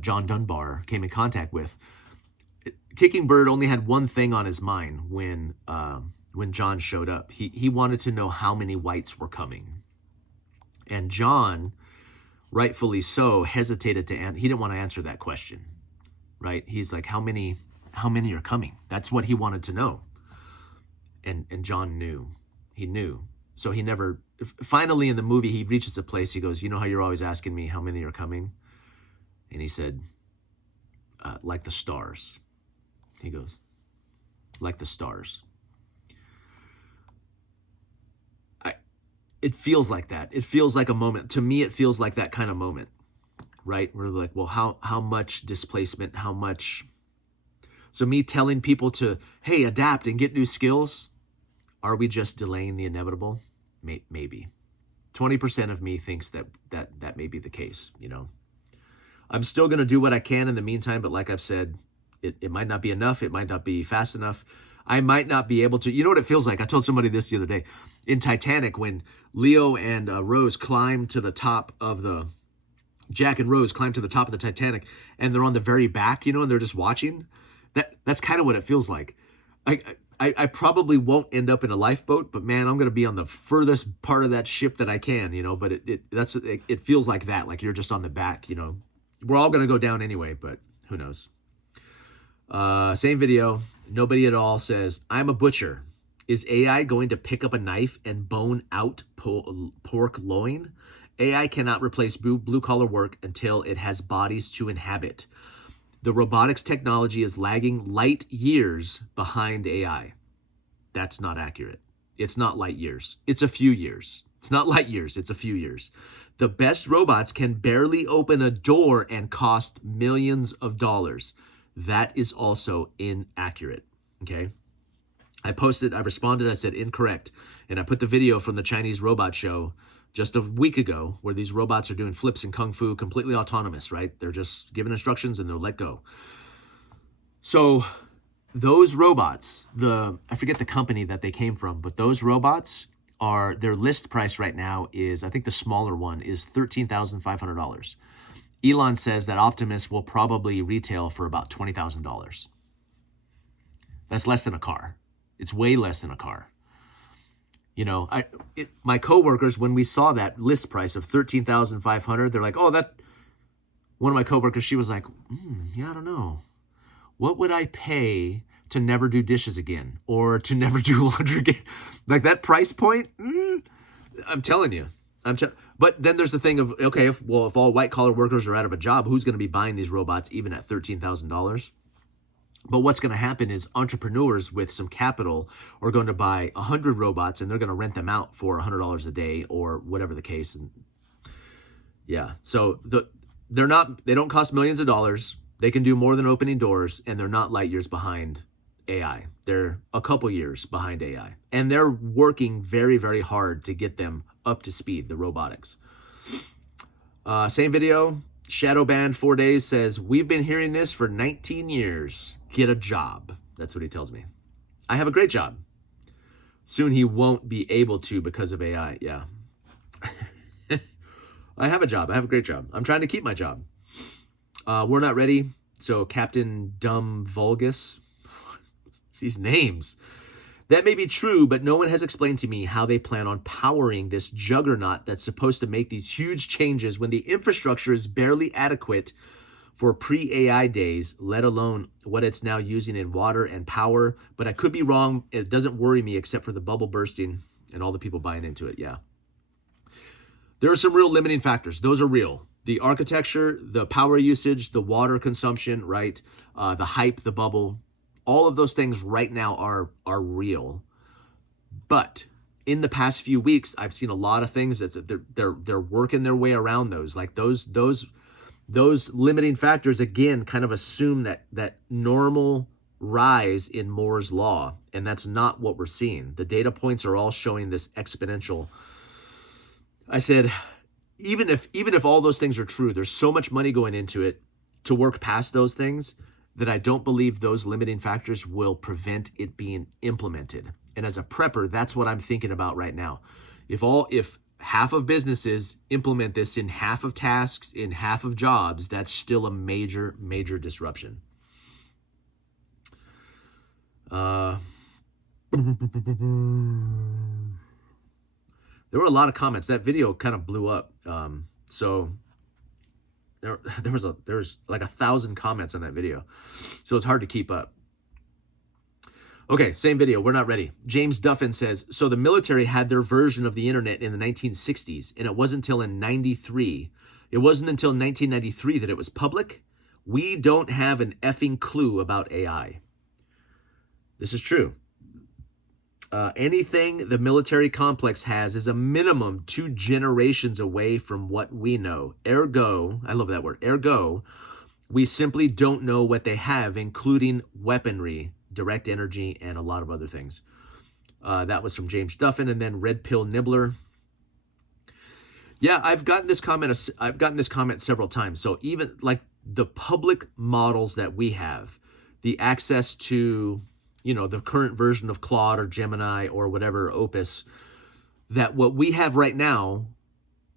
John Dunbar came in contact with. Kicking Bird only had one thing on his mind when John showed up. He wanted to know how many whites were coming. And John, rightfully so, hesitated he didn't want to answer that question, right? He's like, how many are coming? That's what he wanted to know. And John knew. He knew. So he never, finally in the movie, he reaches a place, he goes, you know how you're always asking me how many are coming? And he said, like the stars. He goes, like the stars. It feels like that. It feels like a moment. To me, it feels like that kind of moment, right? We're like, well, how much displacement, how much? So me telling people to, hey, adapt and get new skills, are we just delaying the inevitable? Maybe. 20% of me thinks that may be the case, you know. I'm still going to do what I can in the meantime, but like I've said, it might not be enough. It might not be fast enough. I might not be able to. You know what it feels like? I told somebody this the other day. In Titanic, when Leo and Rose climb to the top of the, Jack and Rose climb to the top of the Titanic, and they're on the very back, you know, and they're just watching. That's kind of what it feels like. I probably won't end up in a lifeboat, but man, I'm going to be on the furthest part of that ship that I can, you know, but it feels like that, like you're just on the back, you know. We're all going to go down anyway, but who knows? Same video. Nobody at all says, I'm a butcher. Is AI going to pick up a knife and bone out pork loin? AI cannot replace blue-collar work until it has bodies to inhabit. The robotics technology is lagging light years behind AI. That's not accurate. It's not light years. It's a few years. It's not light years. It's a few years. The best robots can barely open a door and cost millions of dollars. That is also inaccurate, okay? I responded, I said incorrect. And I put the video from the Chinese robot show just a week ago where these robots are doing flips and kung fu, completely autonomous, right? They're just given instructions and they'll let go. So those robots, I forget the company that they came from, but those robots their list price right now is, I think the smaller one is $13,500. Elon says that Optimus will probably retail for about $20,000. That's less than a car. It's way less than a car. You know, my coworkers, when we saw that list price of $13,500, they're like, oh, one of my coworkers, she was like, yeah, I don't know. What would I pay to never do dishes again or to never do laundry again? Like that price point? I'm telling you. But then there's the thing of, okay, if all white collar workers are out of a job, who's going to be buying these robots even at $13,000? But what's going to happen is entrepreneurs with some capital are going to buy 100 robots and they're going to rent them out for $100 a day or whatever the case. And yeah, so they don't cost millions of dollars. They can do more than opening doors, and they're not light years behind AI. They're a couple years behind AI, and they're working very, very hard to get them up to speed, the robotics. Same video. Shadow banned 4 days says, we've been hearing this for 19 years. Get a job. That's what he tells me. I have a great job. Soon he won't be able to because of AI. Yeah. I have a job. I have a great job. I'm trying to keep my job. We're not ready. So Captain Dumb Vulgus. These names. That may be true, but no one has explained to me how they plan on powering this juggernaut that's supposed to make these huge changes when the infrastructure is barely adequate for pre-AI days, let alone what it's now using in water and power. But I could be wrong. It doesn't worry me except for the bubble bursting and all the people buying into it. Yeah. There are some real limiting factors. Those are real. The architecture, the power usage, the water consumption, right? The hype, the bubble. All of those things right now are real. But in the past few weeks, I've seen a lot of things that they're working their way around those. Like those limiting factors, again, kind of assume that normal rise in Moore's law. And that's not what we're seeing. The data points are all showing this exponential. I said, even if all those things are true, there's so much money going into it to work past those things that I don't believe those limiting factors will prevent it being implemented. And as a prepper, that's what I'm thinking about right now. If half of businesses implement this in half of tasks, in half of jobs, that's still a major, major disruption. There were a lot of comments. That video kind of blew up. So there was like 1,000 comments on that video, so it's hard to keep up. Okay, same video. We're not ready. James Duffin says, so the military had their version of the internet in the 1960s, and it wasn't until in 93. It wasn't until 1993 that it was public. We don't have an effing clue about AI. This is true. Anything the military complex has is a minimum 2 generations away from what we know. Ergo, I love that word, ergo, we simply don't know what they have, including weaponry, direct energy, and a lot of other things. That was from James Duffin, and then Red Pill Nibbler. Yeah, I've gotten this comment several times. So even like the public models that we have, the access to, you know, the current version of Claude or Gemini or whatever, Opus, that what we have right now,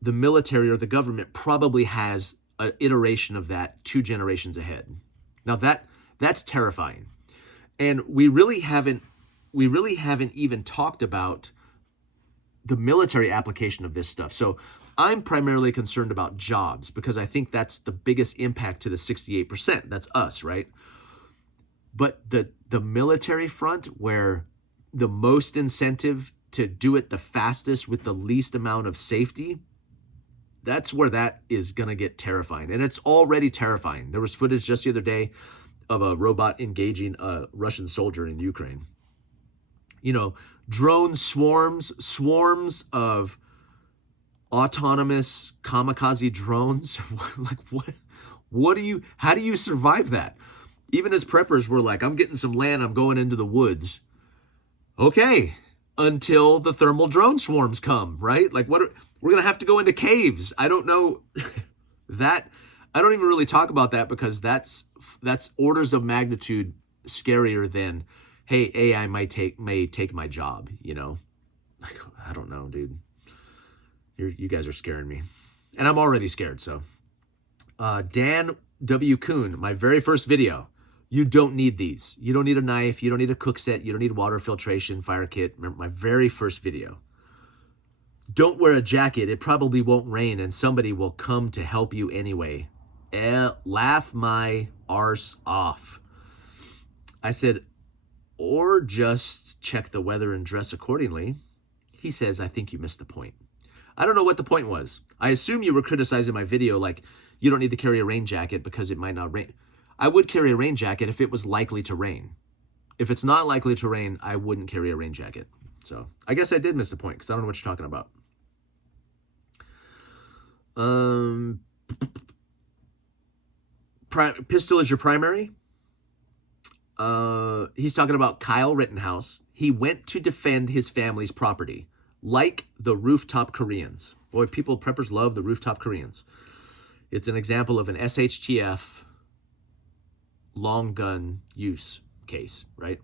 the military or the government probably has an iteration of that 2 generations ahead. Now that's terrifying. And we really haven't even talked about the military application of this stuff. So I'm primarily concerned about jobs because I think that's the biggest impact to the 68%. That's us, right? But the military front, where the most incentive to do it the fastest with the least amount of safety, that's where that is going to get terrifying. And it's already terrifying. There was footage just the other day of a robot engaging a Russian soldier in Ukraine. You know, drone swarms of autonomous kamikaze drones. Like how do you survive that? Even as preppers, we're like, I'm getting some land, I'm going into the woods. Okay, until the thermal drone swarms come, right? Like we're going to have to go into caves. I don't know that. I don't even really talk about that because that's orders of magnitude scarier than, hey, AI may take my job, you know? Like, I don't know, dude. You guys are scaring me. And I'm already scared, so. Dan W. Kuhn, my very first video. You don't need these. You don't need a knife. You don't need a cook set. You don't need water filtration, fire kit. Remember my very first video. Don't wear a jacket. It probably won't rain and somebody will come to help you anyway. Laugh my arse off. I said, or just check the weather and dress accordingly. He says, I think you missed the point. I don't know what the point was. I assume you were criticizing my video like, you don't need to carry a rain jacket because it might not rain. I would carry a rain jacket if it was likely to rain. If it's not likely to rain, I wouldn't carry a rain jacket. So I guess I did miss the point because I don't know what you're talking about. Pistol is your primary. He's talking about Kyle Rittenhouse. He went to defend his family's property, like the rooftop Koreans. Boy, preppers love the rooftop Koreans. It's an example of an SHTF long gun use case, right?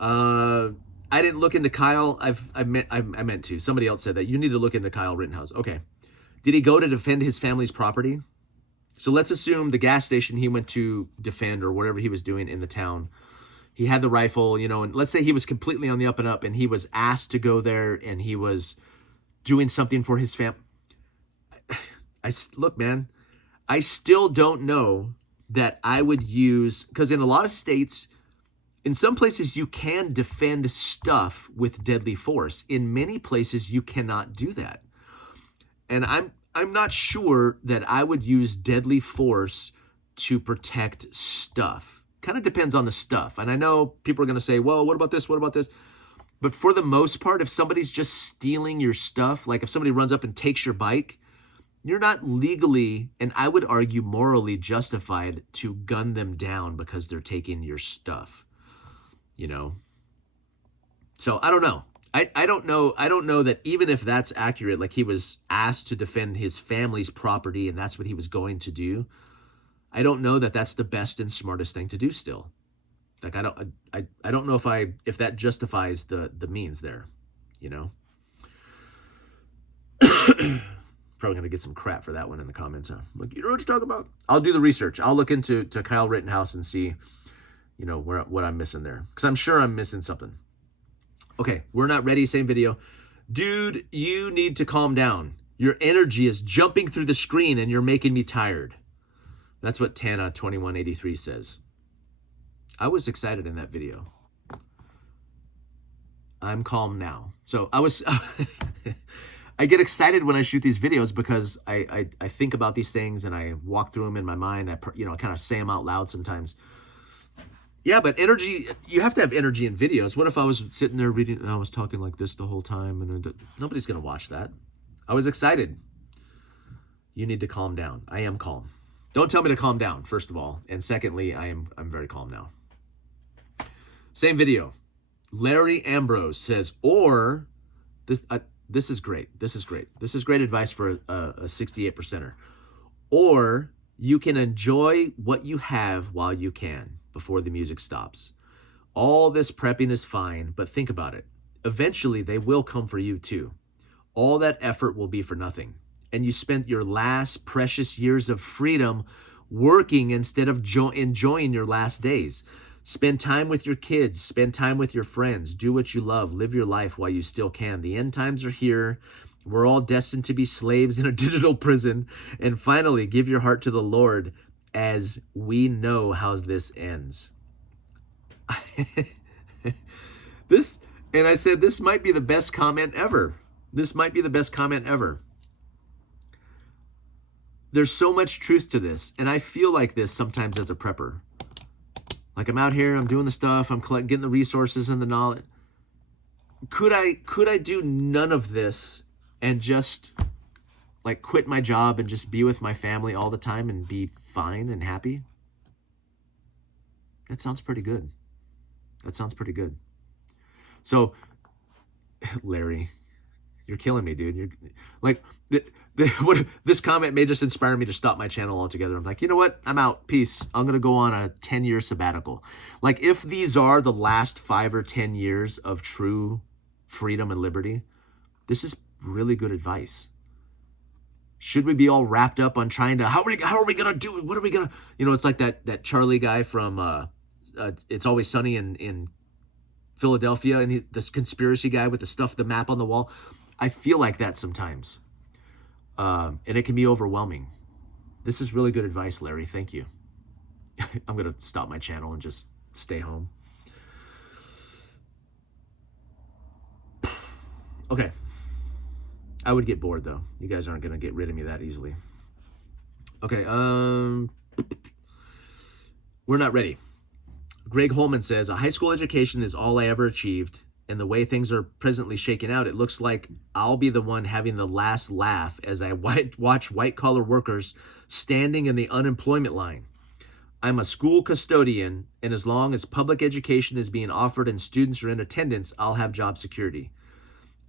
I didn't look into Kyle. I meant to. Somebody else said that. You need to look into Kyle Rittenhouse. Okay. Did he go to defend his family's property? So let's assume the gas station he went to defend or whatever he was doing in the town, he had the rifle, you know, and let's say he was completely on the up and up and he was asked to go there and he was doing something for his family. Look, man, I still don't know that I would use, because in a lot of states, in some places you can defend stuff with deadly force. In many places you cannot do that. And I'm not sure that I would use deadly force to protect stuff. Kind of depends on the stuff. And I know people are going to say, well, what about this? What about this? But for the most part, if somebody's just stealing your stuff, like if somebody runs up and takes your bike, you're not legally, and I would argue morally justified to gun them down because they're taking your stuff, you know? So I don't know. I don't know that even if that's accurate, like he was asked to defend his family's property and that's what he was going to do. I don't know that that's the best and smartest thing to do still. Like I don't know if that justifies the means there, you know? Probably gonna get some crap for that one in the comments, huh? Like, you know what you're talking about? I'll do the research. I'll look into Kyle Rittenhouse and see, you know, what I'm missing there. Because I'm sure I'm missing something. Okay, we're not ready. Same video. Dude, you need to calm down. Your energy is jumping through the screen and you're making me tired. That's what Tana2183 says. I was excited in that video. I'm calm now. So I was, I get excited when I shoot these videos because I think about these things and I walk through them in my mind. I kind of say them out loud sometimes. Yeah, but energy, you have to have energy in videos. What if I was sitting there reading and I was talking like this the whole time, and nobody's going to watch that. I was excited. You need to calm down. I am calm. Don't tell me to calm down, first of all. And secondly, I'm very calm now. Same video. Larry Ambrose says, or this is great. This is great. This is great advice for a 68%er. Or you can enjoy what you have while you can before the music stops. All this prepping is fine, but think about it. Eventually, they will come for you too. All that effort will be for nothing. And you spent your last precious years of freedom working instead of enjoying your last days. Spend time with your kids, spend time with your friends, do what you love, live your life while you still can. The end times are here. We're all destined to be slaves in a digital prison. And finally, give your heart to the Lord as we know how this ends. And I said, this might be the best comment ever. This might be the best comment ever. There's so much truth to this. And I feel like this sometimes as a prepper. Like I'm out here, I'm doing the stuff, I'm getting the resources and the knowledge. Could I do none of this and just like quit my job and just be with my family all the time and be fine and happy? That sounds pretty good. That sounds pretty good. So, Larry, you're killing me, dude. You're like, this comment may just inspire me to stop my channel altogether. I'm like, you know what? I'm out. Peace. I'm going to go on a 10-year sabbatical. Like, if these are the last 5 or 10 years of true freedom and liberty, this is really good advice. Should we be all wrapped up on trying to, how are we going to do it? What are we going to, it's like that Charlie guy from It's Always Sunny in Philadelphia, and this conspiracy guy with the map on the wall. I feel like that sometimes. And it can be overwhelming. This is really good advice, Larry. Thank you. I'm going to stop my channel and just stay home. Okay. I would get bored, though. You guys aren't going to get rid of me that easily. Okay. We're not ready. Greg Holman says, a high school education is all I ever achieved. And the way things are presently shaken out, it looks like I'll be the one having the last laugh as I watch white-collar workers standing in the unemployment line. I'm a school custodian, and as long as public education is being offered and students are in attendance, I'll have job security.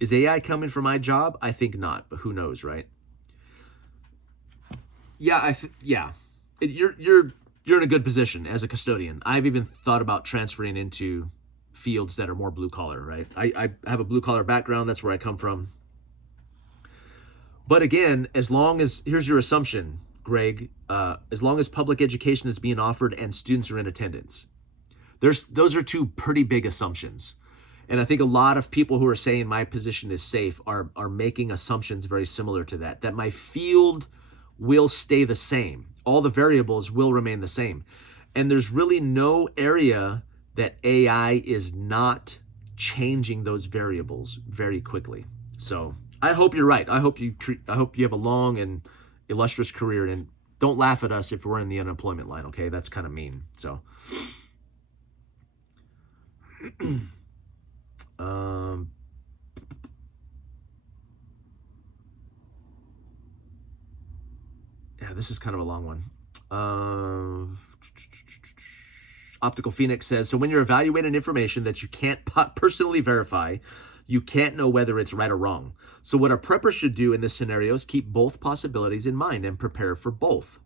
Is AI coming for my job? I think not, but who knows, right? Yeah, you're in a good position as a custodian. I've even thought about transferring into fields that are more blue collar, right? I have a blue collar background. That's where I come from. But again, as long as, here's your assumption, Greg, as long as public education is being offered and students are in attendance. Those are two pretty big assumptions. And I think a lot of people who are saying my position is safe are making assumptions very similar to that my field will stay the same. All the variables will remain the same. And there's really no area that AI is not changing those variables very quickly. So I hope you're right. I hope you have a long and illustrious career, and don't laugh at us if we're in the unemployment line, okay? That's kind of mean. So yeah, this is kind of a long one. Optical Phoenix says, so when you're evaluating information that you can't personally verify, you can't know whether it's right or wrong. So what a prepper should do in this scenario is keep both possibilities in mind and prepare for both.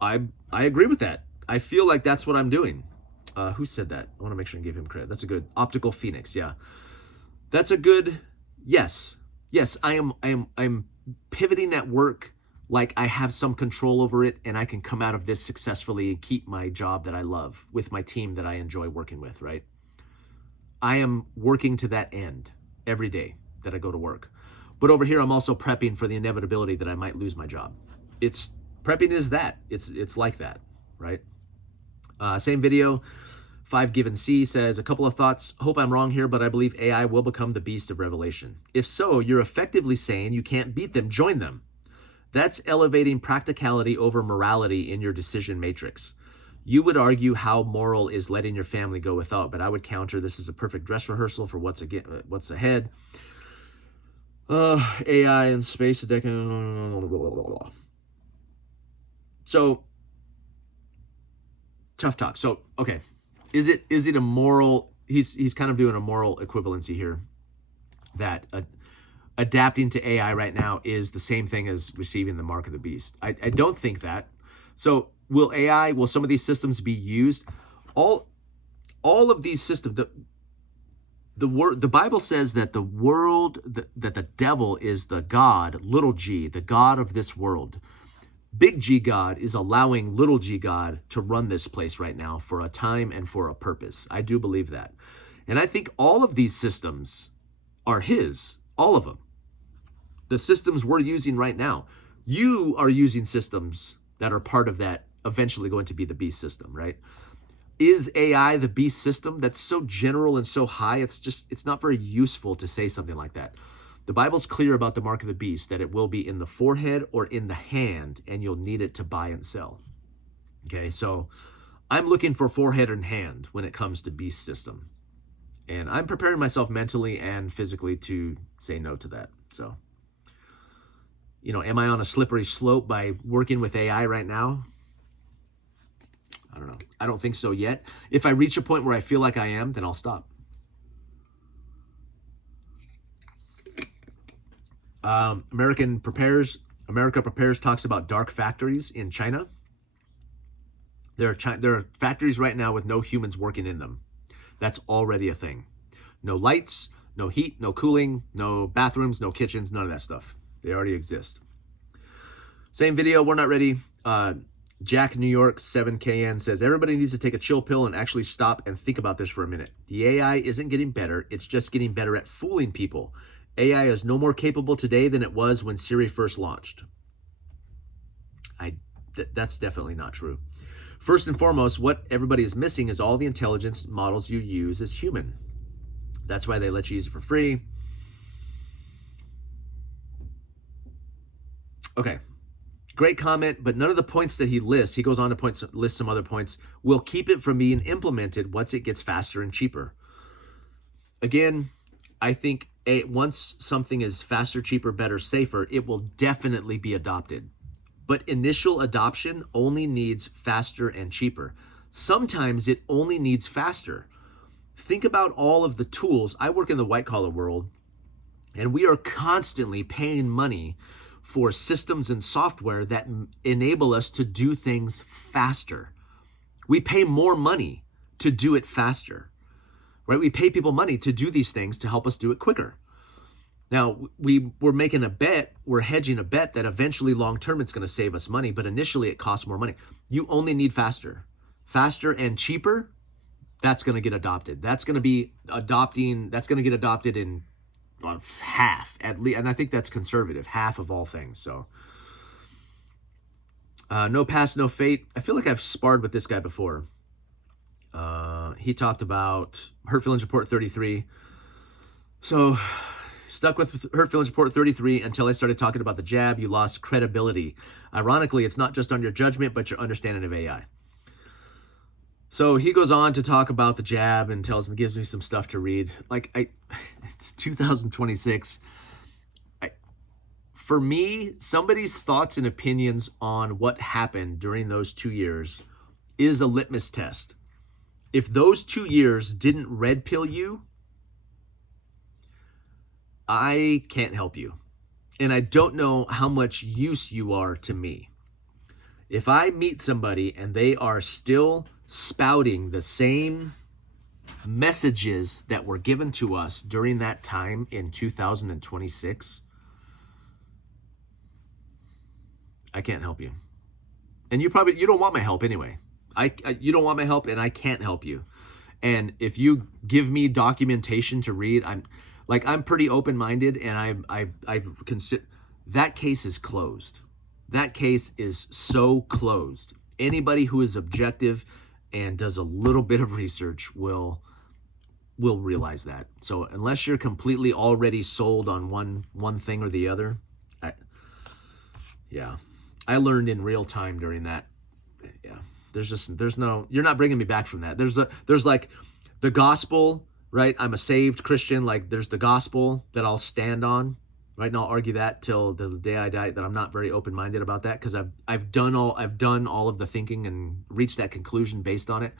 I agree with that. I feel like that's what I'm doing. Who said that? I want to make sure and give him credit. That's a good Optical Phoenix. Yeah, that's a good. Yes. I'm pivoting at work like I have some control over it, and I can come out of this successfully and keep my job that I love with my team that I enjoy working with, right? I am working to that end every day that I go to work. But over here, I'm also prepping for the inevitability that I might lose my job. prepping is that. It's like that, right? Same video. 5 Given C says, a couple of thoughts. Hope I'm wrong here, but I believe AI will become the beast of Revelation. If so, you're effectively saying you can't beat them, join them. That's elevating practicality over morality in your decision matrix. You would argue how moral is letting your family go without, but I would counter this is a perfect dress rehearsal for what's ahead. AI and space a decade. So, tough talk. So, okay. Is it a moral, he's kind of doing a moral equivalency here, that adapting to AI right now is the same thing as receiving the mark of the beast. I don't think that. So will some of these systems be used? All of these systems, the Bible says that the world, that the devil is the God, little g, the God of this world. Big G God is allowing little g God to run this place right now for a time and for a purpose. I do believe that. And I think all of these systems are his, all of them. The systems we're using right now. You are using systems that are part of that, eventually going to be the beast system, right? Is AI the beast system? That's so general and so high, it's not very useful to say something like that. The Bible's clear about the mark of the beast, that it will be in the forehead or in the hand, and you'll need it to buy and sell. Okay, so I'm looking for forehead and hand when it comes to beast system. And I'm preparing myself mentally and physically to say no to that. So, am I on a slippery slope by working with AI right now? I don't know. I don't think so yet. If I reach a point where I feel like I am, then I'll stop. America Prepares talks about dark factories in China. There are factories right now with no humans working in them. That's already a thing. No lights, no heat, no cooling, no bathrooms, no kitchens, none of that stuff. They already exist. Same video, we're not ready. Jack New York 7KN says, everybody needs to take a chill pill and actually stop and think about this for a minute. The AI isn't getting better. It's just getting better at fooling people. AI is no more capable today than it was when Siri first launched. That's definitely not true. First and foremost, what everybody is missing is all the intelligence models you use as human. That's why they let you use it for free. Okay, great comment, but none of the points that he lists, he goes on to list some other points, will keep it from being implemented once it gets faster and cheaper. Again, I think once something is faster, cheaper, better, safer, it will definitely be adopted. But initial adoption only needs faster and cheaper. Sometimes it only needs faster. Think about all of the tools. I work in the white collar world, and we are constantly paying money for systems and software that enable us to do things faster. We pay more money to do it faster. Right? We pay people money to do these things to help us do it quicker. Now, we're making a bet, we're hedging a bet that eventually long-term it's going to save us money, but initially it costs more money. You only need faster. Faster and cheaper, that's going to get adopted. That's going to get adopted in half, at least, and I think that's conservative, half of all things. So, no past, no fate. I feel like I've sparred with this guy before. He talked about Hurt Feelings Report 33. So, stuck with Hurt Feelings Report 33 until I started talking about the jab. You lost credibility. Ironically, it's not just on your judgment, but your understanding of AI. So he goes on to talk about the jab and gives me some stuff to read. It's 2026. For me, somebody's thoughts and opinions on what happened during those 2 years is a litmus test. If those 2 years didn't red pill you, I can't help you. And I don't know how much use you are to me. If I meet somebody and they are still spouting the same messages that were given to us during that time in 2026, I can't help you. And you don't want my help anyway. You don't want my help, and I can't help you. And if you give me documentation to read, I'm pretty open-minded, and I consider that case is closed. That case is so closed. Anybody who is objective and does a little bit of research will realize that. So unless you're completely already sold on one thing or the other, I learned in real time during that. Yeah, there's no, you're not bringing me back from that. There's like the gospel, right? I'm a saved Christian. Like there's the gospel that I'll stand on, right? And I'll argue that till the day I die, that I'm not very open-minded about that, because I've done all of the thinking and reached that conclusion based on it.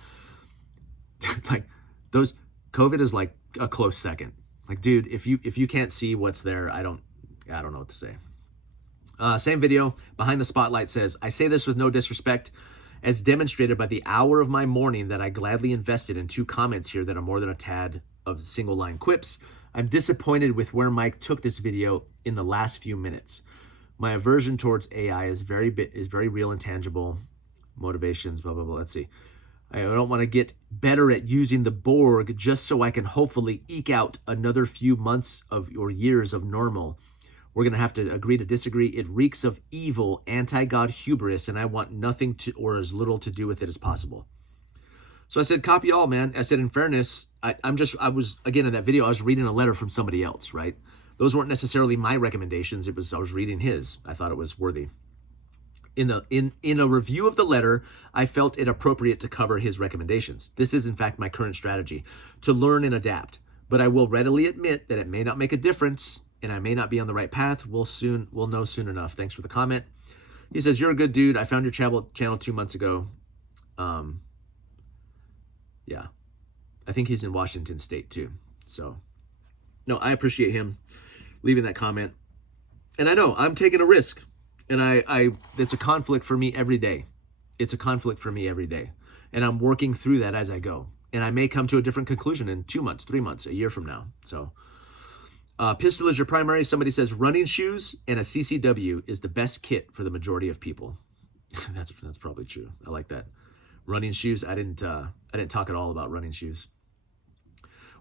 Like those, COVID is like a close second. Like, dude, if you can't see what's there, I don't know what to say. Same video, Behind the Spotlight says, I say this with no disrespect, as demonstrated by the hour of my morning that I gladly invested in 2 comments here that are more than a tad of single line quips. I'm disappointed with where Mike took this video in the last few minutes. My aversion towards AI is very real and tangible. Motivations, blah, blah, blah. Let's see. I don't want to get better at using the Borg just so I can hopefully eke out another few months or years of normal. We're going to have to agree to disagree. It reeks of evil, anti-God hubris, and I want nothing to or as little to do with it as possible. So I said, copy all, man. I said, in fairness, I was, again, in that video, I was reading a letter from somebody else, right? Those weren't necessarily my recommendations. I was reading his. I thought it was worthy. In a review of the letter, I felt it appropriate to cover his recommendations. This is, in fact, my current strategy, to learn and adapt. But I will readily admit that it may not make a difference, and I may not be on the right path. We'll know soon enough. Thanks for the comment. He says, you're a good dude. I found your channel 2 months ago. Yeah, I think he's in Washington State too. So, no, I appreciate him leaving that comment. And I know I'm taking a risk. And it's a conflict for me every day. It's a conflict for me every day. And I'm working through that as I go. And I may come to a different conclusion in 2 months, 3 months, a year from now. So pistol is your primary. Somebody says running shoes and a CCW is the best kit for the majority of people. That's probably true. I like that. Running shoes. I didn't talk at all about running shoes.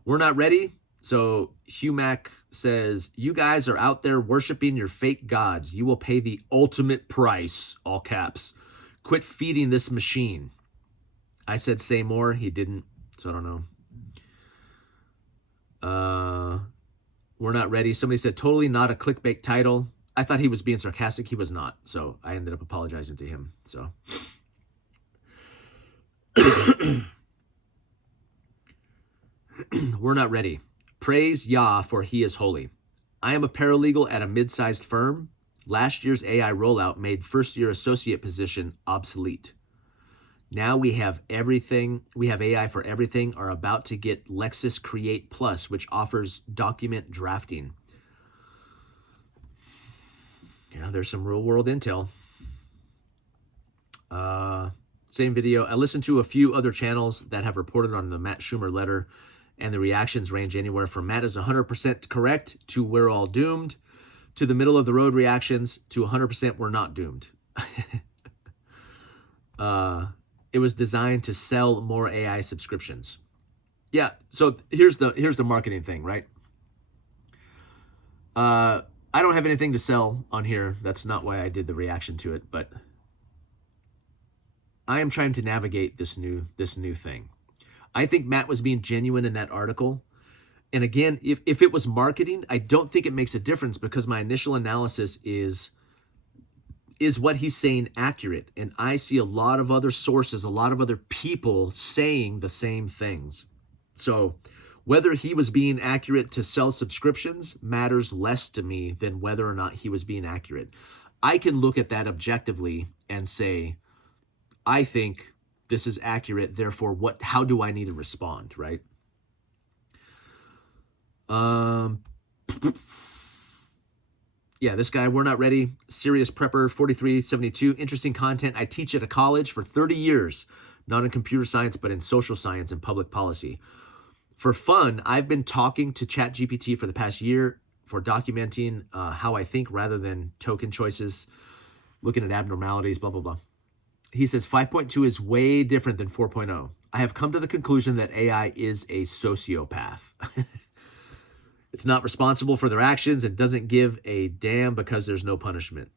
We're not ready. So Humac says, you guys are out there worshiping your fake gods. You will pay the ultimate price, all caps. Quit feeding this machine. I said say more. He didn't, so I don't know. We're not ready. Somebody said totally not a clickbait title. I thought he was being sarcastic. He was not. So I ended up apologizing to him. So we're not ready. Praise Yah, for he is holy. I am a paralegal at a mid-sized firm. Last year's AI rollout made first-year associate position obsolete. Now we have everything. We have AI for everything. Are about to get Lexis Create Plus, which offers document drafting. Yeah, there's some real-world intel. Same video. I listened to a few other channels that have reported on the Matt Schumer letter, and the reactions range anywhere from Matt is 100% correct to we're all doomed, to the middle of the road reactions to 100% we're not doomed. It was designed to sell more AI subscriptions. Yeah, so here's the marketing thing, right? I don't have anything to sell on here. That's not why I did the reaction to it, but I am trying to navigate this new thing. I think Matt was being genuine in that article. And again, if it was marketing, I don't think it makes a difference, because my initial analysis is what he's saying accurate? And I see a lot of other sources, a lot of other people saying the same things. So whether he was being accurate to sell subscriptions matters less to me than whether or not he was being accurate. I can look at that objectively and say, I think this is accurate, therefore how do I need to respond, right? Yeah, this guy, we're not ready. Serious Prepper 4372, interesting content. I teach at a college for 30 years, not in computer science, but in social science and public policy. For fun, I've been talking to ChatGPT for the past year for documenting how I think rather than token choices, looking at abnormalities, blah, blah, blah. He says 5.2 is way different than 4.0. I have come to the conclusion that AI is a sociopath. It's not responsible for their actions and doesn't give a damn because there's no punishment.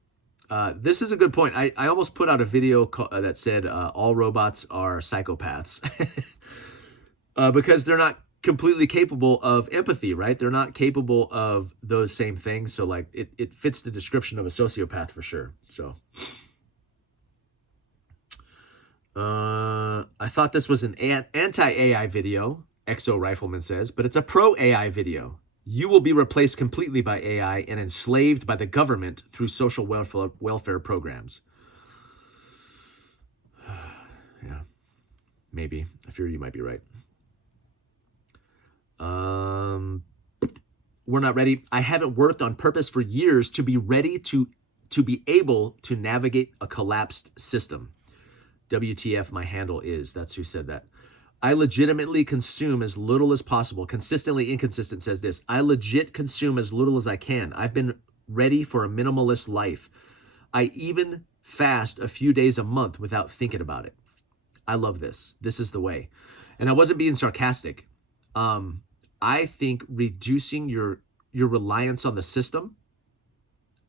This is a good point. I almost put out a video that said all robots are psychopaths because they're not completely capable of empathy, right? They're not capable of those same things. So like it fits the description of a sociopath for sure. So I thought this was an anti-AI video, Exo Rifleman says, but it's a pro-AI video. You will be replaced completely by AI and enslaved by the government through social welfare programs. Yeah, maybe. I fear you might be right. We're not ready. I haven't worked on purpose for years to be ready to be able to navigate a collapsed system. WTF my handle is. That's who said that. I legitimately consume as little as possible. Consistently Inconsistent says this. I legit consume as little as I can. I've been ready for a minimalist life. I even fast a few days a month without thinking about it. I love this. This is the way. And I wasn't being sarcastic. I think reducing your reliance on the system,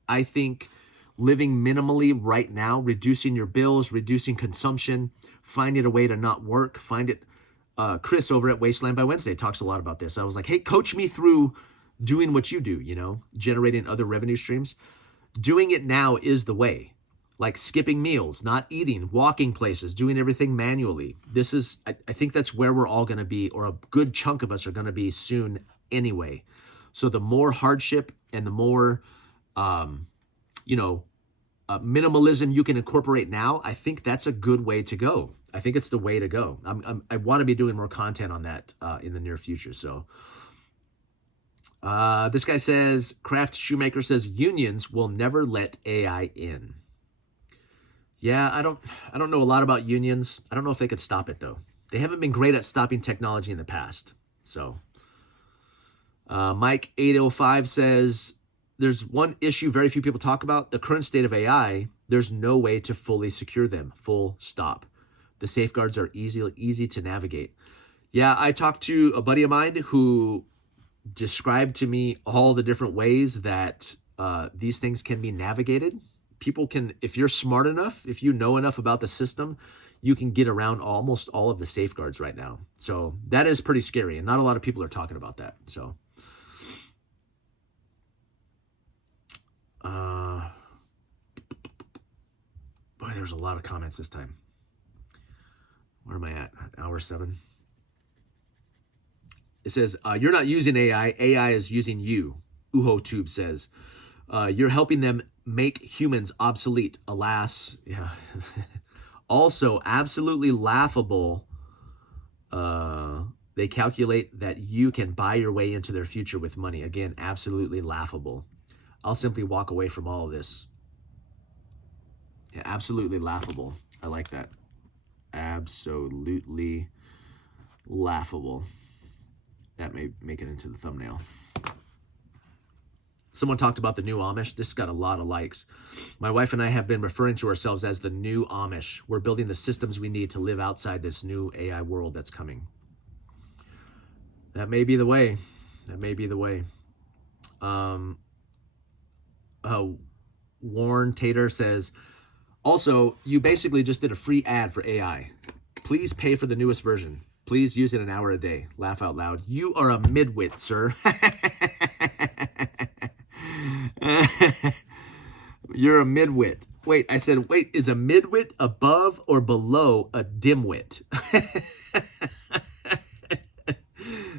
I think living minimally right now, reducing your bills, reducing consumption, finding a way to not work, find it. Chris over at Wasteland by Wednesday talks a lot about this. I was like, hey, coach me through doing what you do, you know, generating other revenue streams. Doing it now is the way. Like skipping meals, not eating, walking places, doing everything manually. This is, I think that's where we're all going to be, or a good chunk of us are going to be soon anyway. So the more hardship and the more, minimalism you can incorporate now, I think that's a good way to go. I think it's the way to go. I want to be doing more content on that in the near future. So this guy says, Craft Shoemaker says, unions will never let AI in. Yeah, I don't know a lot about unions. I don't know if they could stop it though. They haven't been great at stopping technology in the past. So Mike 805 says, there's one issue very few people talk about. The current state of AI, there's no way to fully secure them. Full stop. The safeguards are easy to navigate. Yeah, I talked to a buddy of mine who described to me all the different ways that these things can be navigated. People can, if you're smart enough, if you know enough about the system, you can get around almost all of the safeguards right now. So that is pretty scary, and not a lot of people are talking about that. So boy, there's a lot of comments this time. Where am I at? Hour 7. It says, you're not using AI. AI is using you. UhoTube says, you're helping them make humans obsolete. Alas. Yeah. Also, absolutely laughable. They calculate that you can buy your way into their future with money. Again, absolutely laughable. I'll simply walk away from all of this. Yeah, absolutely laughable. I like that. Absolutely laughable. That may make it into the thumbnail. Someone talked about the new Amish. This got a lot of likes. My wife and I have been referring to ourselves as the new Amish. We're building the systems we need to live outside this new AI world that's coming. That may be the way. That may be the way. Warren Tater says, also, you basically just did a free ad for AI. Please pay for the newest version. Please use it an hour a day. Laugh out loud. You are a midwit, sir. You're a midwit. Wait, I said, wait, is a midwit above or below a dimwit?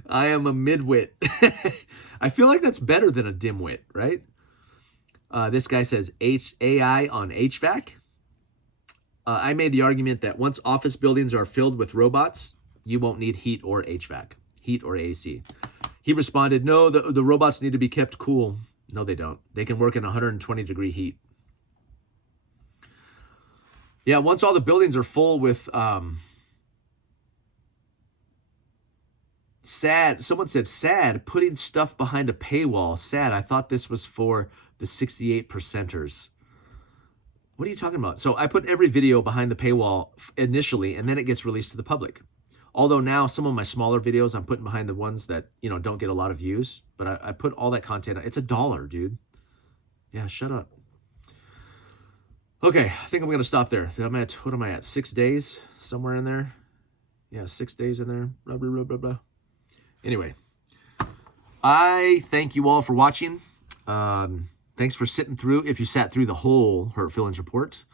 I am a midwit. I feel like that's better than a dimwit, right? This guy says AI on HVAC. I made the argument that once office buildings are filled with robots, you won't need heat or HVAC, heat or AC. He responded, no, the robots need to be kept cool. No, they don't. They can work in 120-degree heat. Yeah, once all the buildings are full with sad, someone said sad, putting stuff behind a paywall. Sad, I thought this was for the 68%ers. What are you talking about? So I put every video behind the paywall initially, and then it gets released to the public. Although now some of my smaller videos I'm putting behind the ones that, don't get a lot of views, but I put all that content. It's $1, dude. Yeah, shut up. Okay, I think I'm going to stop there. I'm at, what am I at? 6 days? Somewhere in there? Yeah, 6 days in there. Blah, blah, blah, blah, blah. Anyway, I thank you all for watching. Thanks for sitting through, if you sat through the whole Hurt Feelings report.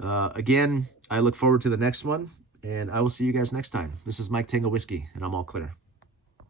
Again, I look forward to the next one, and I will see you guys next time. This is Mike Tango Whiskey, and I'm all clear.